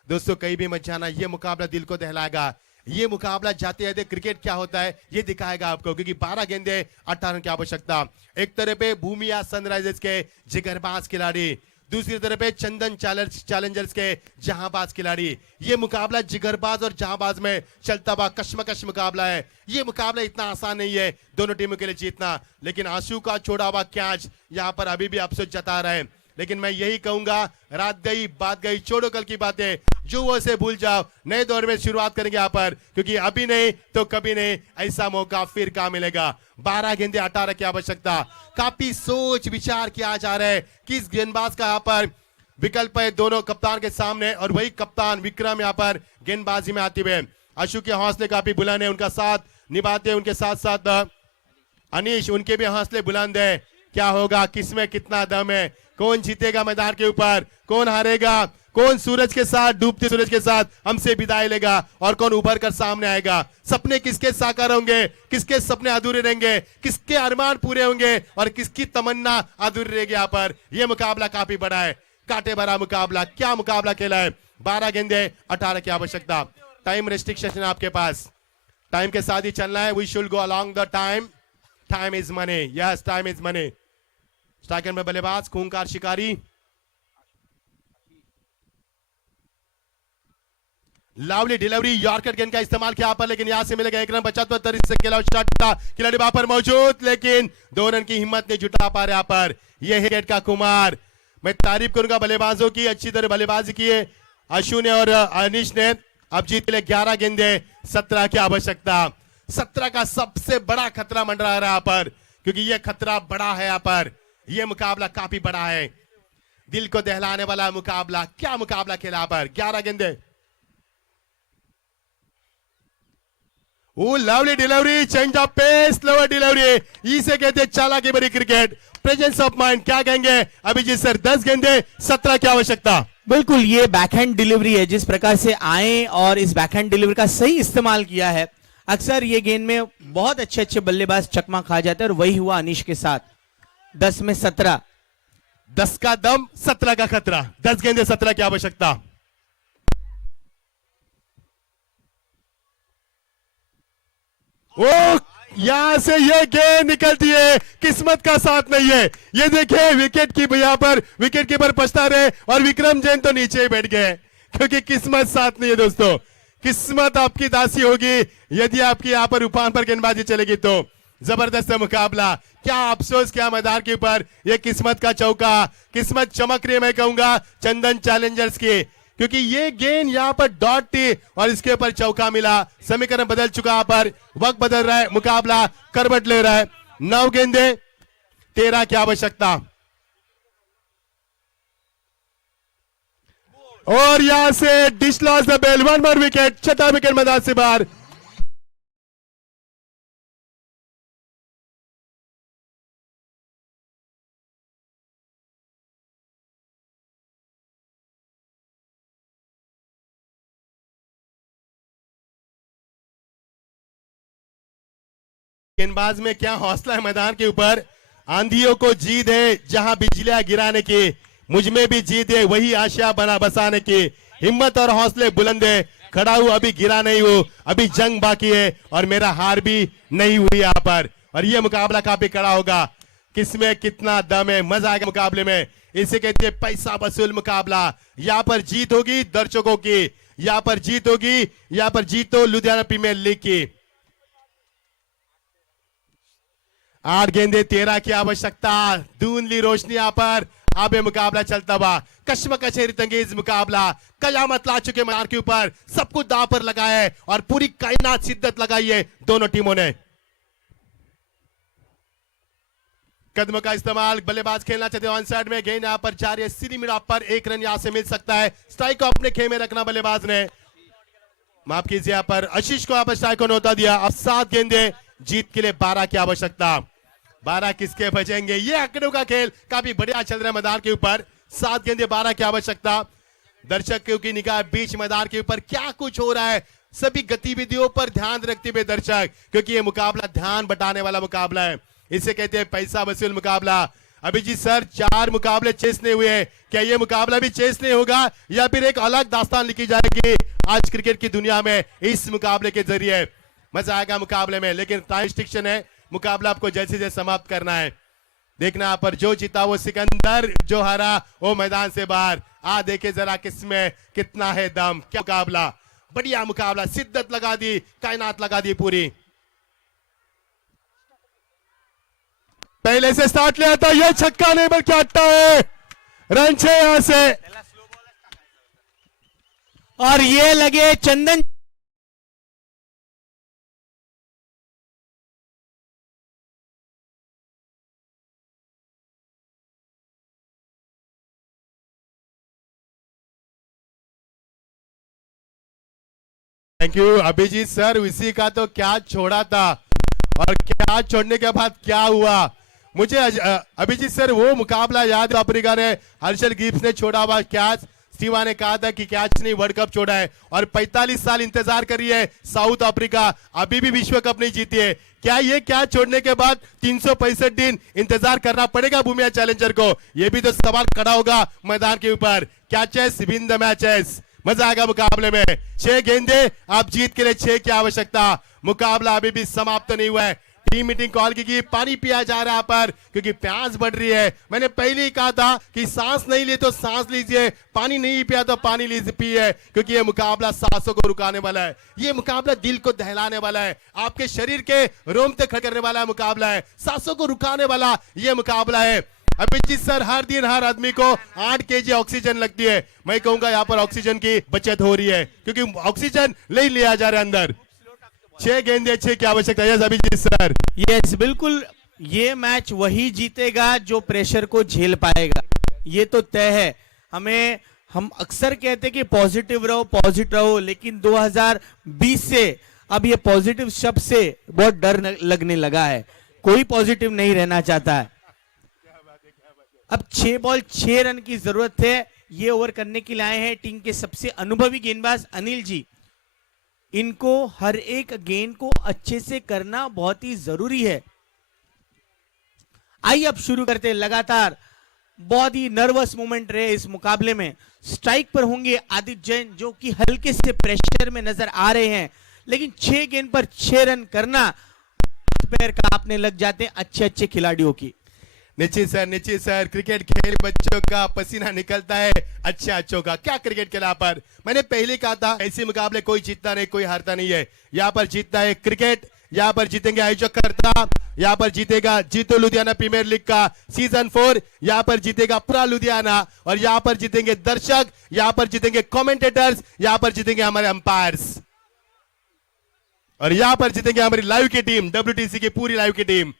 दोस्तों कहीं भी मत जाना, ये मुकाबला दिल को दहलाएगा। ये मुकाबला जाते जाते क्रिकेट क्या होता है ये दिखाएगा आपको, क्योंकि 12 गेंदे 18 रन की आवश्यकता। एक तरफ पे भूमिया सनराइजर्स के जिगरबाज खिलाड़ी, दूसरी तरफ है चंदन चैलेंजर्स के जहांबाज खिलाड़ी। ये मुकाबला जिगरबाज और जहांबाज में चलता हुआ कश्मकश मुकाबला है। ये मुकाबला इतना आसान नहीं है दोनों टीमों के लिए जीतना, लेकिन आंसू का छोड़ा हुआ कैच यहाँ पर अभी भी अफसोस जता रहे हैं। लेकिन मैं यही कहूंगा, रात गई बात गई, छोड़ो कल की बातें, जो वो से भूल जाओ, नए दौर में शुरुआत करेंगे यहाँ पर, क्योंकि अभी नहीं तो कभी नहीं ऐसा मौका फिर कहाँ मिलेगा। 12 गेंदे 18 की आवश्यकता, काफी सोच विचार किया जा रहा है किस गेंदबाज का यहाँ पर विकल्प है दोनों कप्तान के सामने, और वही कप्तान विक्रम यहाँ पर गेंदबाजी में आते हुए। अशु के हौसले काफी बुलंद है, उनका साथ निभाते उनके साथ साथ अनीश, उनके भी हौसले बुलंद है। क्या होगा, किसमें कितना दम है, कौन जीतेगा मैदान के ऊपर, कौन हारेगा, कौन सूरज के साथ, डूबते सूरज के साथ हमसे विदाई लेगा, और कौन उभर कर सामने आएगा। सपने किसके साकार होंगे, किसके सपने अधूरे रहेंगे, किसके अरमान पूरे होंगे और किसकी तमन्ना अधूरी रहेगी। यहाँ पर यह मुकाबला काफी बड़ा है, कांटे भरा मुकाबला। क्या मुकाबला खेला है, 12 गेंदे 18 की आवश्यकता। टाइम रेस्ट्रिक्शन है आपके पास, टाइम के साथ ही चलना है। We should go along the time, time is money, yes time is money. Striker में बल्लेबाज खूंखार शिकारी, लवली डिलीवरी यॉर्कर गेंद का इस्तेमाल किया पर, लेकिन यहां से मिलेगा 1 रन 75 से खिलाड़ी वहां पर मौजूद, लेकिन 2 रन की हिम्मत नहीं जुटा पा रहे यहाँ पर। यह है गेट का कुमार। मैं तारीफ करूंगा बल्लेबाजों की, अच्छी तरह बल्लेबाजी की है अशु ने और अनिश ने। अब जीत के लिए 11 गेंदे 17 की आवश्यकता। 17 का सबसे बड़ा खतरा मंडरा रहा है यहाँ पर, क्योंकि यह खतरा बड़ा है यहाँ पर। यह मुकाबला काफी बड़ा है, दिल को दहलाने वाला मुकाबला। क्या मुकाबला खेला यहाँ पर। 11 गेंदे। Lovely delivery, change of pace, lower delivery, इसे कहते हैं चालाकी भरी क्रिकेट, प्रेजेंस ऑफ माइंड। क्या कहेंगे अभिजीत सर। 10 गेंदे 17 की आवश्यकता। बिल्कुल, ये बैकहैंड डिलीवरी है, जिस प्रकार से आए और इस बैकहैंड डिलीवरी का सही इस्तेमाल किया है। अक्सर ये गेंद में बहुत अच्छे अच्छे बल्लेबाज चकमा खा जाते हैं, और वही हुआ अनीश के साथ। 10 में 17। 10 का दम, 17 का खतरा। 10 गेंदे 17 की आवश्यकता। ओ, यहां से ये गेंद निकलती है, किस्मत का साथ नहीं है। ये देखिए विकेट की यहां पर विकेट कीपर पछता रहे, और विक्रम जैन तो नीचे ही बैठ गए, क्योंकि किस्मत साथ नहीं है दोस्तों। किस्मत आपकी दासी होगी यदि आपकी यहां पर उफान पर गेंदबाजी चलेगी तो। जबरदस्त मुकाबला। क्या अफसोस, क्या मैदान के ऊपर ये किस्मत का चौका। किस्मत चमक रही है, मैं कहूंगा चंदन चैलेंजर्स की, क्योंकि ये गेंद यहां पर डॉट थी और इसके ऊपर चौका मिला। समीकरण बदल चुका यहाँ पर, वक्त बदल रहा है, मुकाबला करवट ले रहा है। 9 गेंदे 13 की आवश्यकता। और यहां से डिश लॉस द बेल, 1 more विकेट, 6था विकेट मैदान से बाहर। गेंदबाज में क्या हौसला है मैदान के ऊपर। आंधियों को जीत है जहां बिजलियां गिराने की, मुझ में भी जीत है वही आशा बना बसाने की। हिम्मत और हौसले बुलंद है, खड़ा हूं अभी गिरा नहीं हूं, अभी जंग बाकी है और मेरा हार भी नहीं हुई यहाँ पर। और ये मुकाबला काफी कड़ा होगा, किसमें कितना दम है, मजा आएगा मुकाबले में। इसे कहते हैं पैसा वसूल मुकाबला। यहाँ पर जीत होगी दर्शकों की, यहाँ पर जीत होगी, यहाँ पर जीत हो लुधियाना प्रीमियर लीग की। 8 गेंदे 13 की आवश्यकता। धुंधली रोशनी यहाँ पर, आबे मुकाबला चलता हुआ, कश्मकश तंगेज मुकाबला। कयामत ला चुके मैदान के ऊपर, सब कुछ दांव पर लगाया है और पूरी कायनात शिद्दत लगाई है दोनों टीमों ने। कदमों का इस्तेमाल, बल्लेबाज खेलना चाहते हैं ऑन साइड में, गेंद यहाँ पर जा रही है सीधी मिड ऑफ पर। 1 रन यहाँ से मिल सकता है। स्ट्राइक को अपने खेमे में रखना बल्लेबाज ने, माफ कीजिए यहाँ पर आशीष को यहाँ पर स्ट्राइक को न्योता दिया। अब 7 गेंदे, जीत के लिए 12 की आवश्यकता। 12 किसके बचेंगे। ये आंकड़ों का खेल काफी बढ़िया चल रहा है मैदान के ऊपर। 7 गेंदे 12 की आवश्यकता। दर्शकों की निगाह बीच मैदान के ऊपर क्या कुछ हो रहा है, सभी गतिविधियों पर ध्यान रखते हुए दर्शक, क्योंकि ये मुकाबला ध्यान बटाने वाला मुकाबला है। इसे कहते हैं पैसा वसूल मुकाबला। अभिजीत सर, 4 मुकाबले चेस नहीं हुए, क्या ये मुकाबला भी चेस नहीं होगा या फिर एक अलग दास्तान लिखी जाएगी आज क्रिकेट की दुनिया में इस मुकाबले के जरिए। मजा आएगा मुकाबले में, लेकिन टाइम रिस्ट्रिक्शन है, मुकाबला आपको जैसे जैसे समाप्त करना है। देखना यहाँ पर जो जीता वो सिकंदर, जो हारा वो मैदान से बाहर। आ देखे जरा किसमें कितना है दम। क्या मुकाबला, बढ़िया मुकाबला, शिद्दत लगा दी, कायनात लगा दी पूरी। पहले से स्टार्ट लिया था, ये छक्का नहीं बल्कि अट्टा है। रन 6 यहां से, और ये लगे चंदन थैंक यू अभिजीत सर। इसी का तो क्या छोड़ा था और क्या छोड़ने के बाद क्या हुआ। मुझे अभिजीत सर वो मुकाबला याद है, अफ्रीका ने हर्षल गिब्स ने छोड़ा हुआ कैच। स्टीवा ने कहा था कि कैच नहीं वर्ल्ड कप छोड़ा है, और 45 साल इंतजार कर रही है साउथ अफ्रीका, अभी भी विश्व कप नहीं जीती है। क्या ये कैच छोड़ने के बाद 365 दिन इंतजार करना पड़ेगा भूमिया चैलेंजर को, ये भी तो सवाल खड़ा होगा मैदान के ऊपर। कैचेस विन द मैचेस, मजा आएगा मुकाबले में। 6 गेंदे, आप जीत के लिए 6 की आवश्यकता। मुकाबला अभी भी समाप्त नहीं हुआ है, टीम मीटिंग कॉल की कि पानी पिया जा रहा है पर, क्योंकि प्यास बढ़ रही है। मैंने पहले ही कहा था कि सांस नहीं लिए तो सांस लीजिए, पानी नहीं पिया तो पानी लीजिए पिए, क्योंकि ये मुकाबला सांसों को रुकाने वाला है, ये मुकाबला दिल को दहलाने वाला है, आपके शरीर के रोंगटे खड़े करने वाला मुकाबला है, सांसों को रुकाने वाला ये मुकाबला है। अभिजीत सर, हर दिन हर आदमी को 8 केजी ऑक्सीजन लगती है। मैं कहूंगा यहाँ पर ऑक्सीजन की बचत हो रही है, क्योंकि ऑक्सीजन नहीं लिया जा रहा है अंदर। 6 गेंदे 6 की आवश्यकता है अभिजीत सर। यस, बिल्कुल ये मैच वही जीतेगा जो प्रेशर को झेल पाएगा, ये तो तय है। हम अक्सर कहते हैं कि पॉजिटिव रहो, लेकिन 2020 से अब ये पॉजिटिव शब्द से बहुत डर लगने लगा है, कोई पॉजिटिव नहीं रहना चाहता है। अब 6 बॉल 6 रन की जरूरत है, ये ओवर करने के लिए आए हैं टीम के सबसे अनुभवी गेंदबाज अनिल जी। इनको हर एक गेंद को अच्छे से करना बहुत ही जरूरी है। आइए अब शुरू करते हैं। लगातार बहुत ही नर्वस मोमेंट रहे इस मुकाबले में। स्ट्राइक पर होंगे आदित्य जैन, जो कि हल्के से प्रेशर में नजर आ रहे हैं, लेकिन 6 गेंद पर 6 रन करना पैर कांपने लग जाते हैं अच्छे खिलाड़ियों की। निश्चित सर, क्रिकेट खेल बच्चों का पसीना निकलता है, अच्छों का। क्या क्रिकेट खेला पर, मैंने पहले कहा था ऐसे मुकाबले कोई जीतता नहीं, कोई हारता नहीं है। यहाँ पर जीतता है क्रिकेट, यहाँ पर जीतेंगे आयोजकर्ता, यहाँ पर जीतेगा जीतो लुधियाना प्रीमियर लीग का सीजन 4, यहाँ पर जीतेगा पूरा लुधियाना, और यहाँ पर जीतेंगे दर्शक, यहाँ पर जीतेंगे कमेंटेटर्स, यहाँ पर जीतेंगे हमारे अंपायर्स, और यहाँ पर जीतेंगे हमारी लाइव की टीम, WTC की पूरी लाइव की टीम।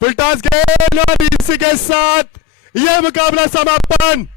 फुलटॉस खेल, और इसी के साथ यह मुकाबला समापन।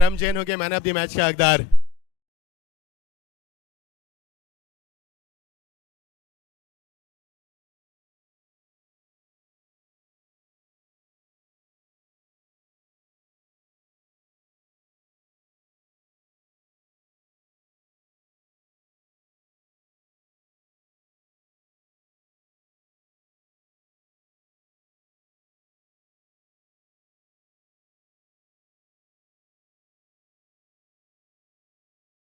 जैन हो गए मैन ऑफ द मैच के हकदार।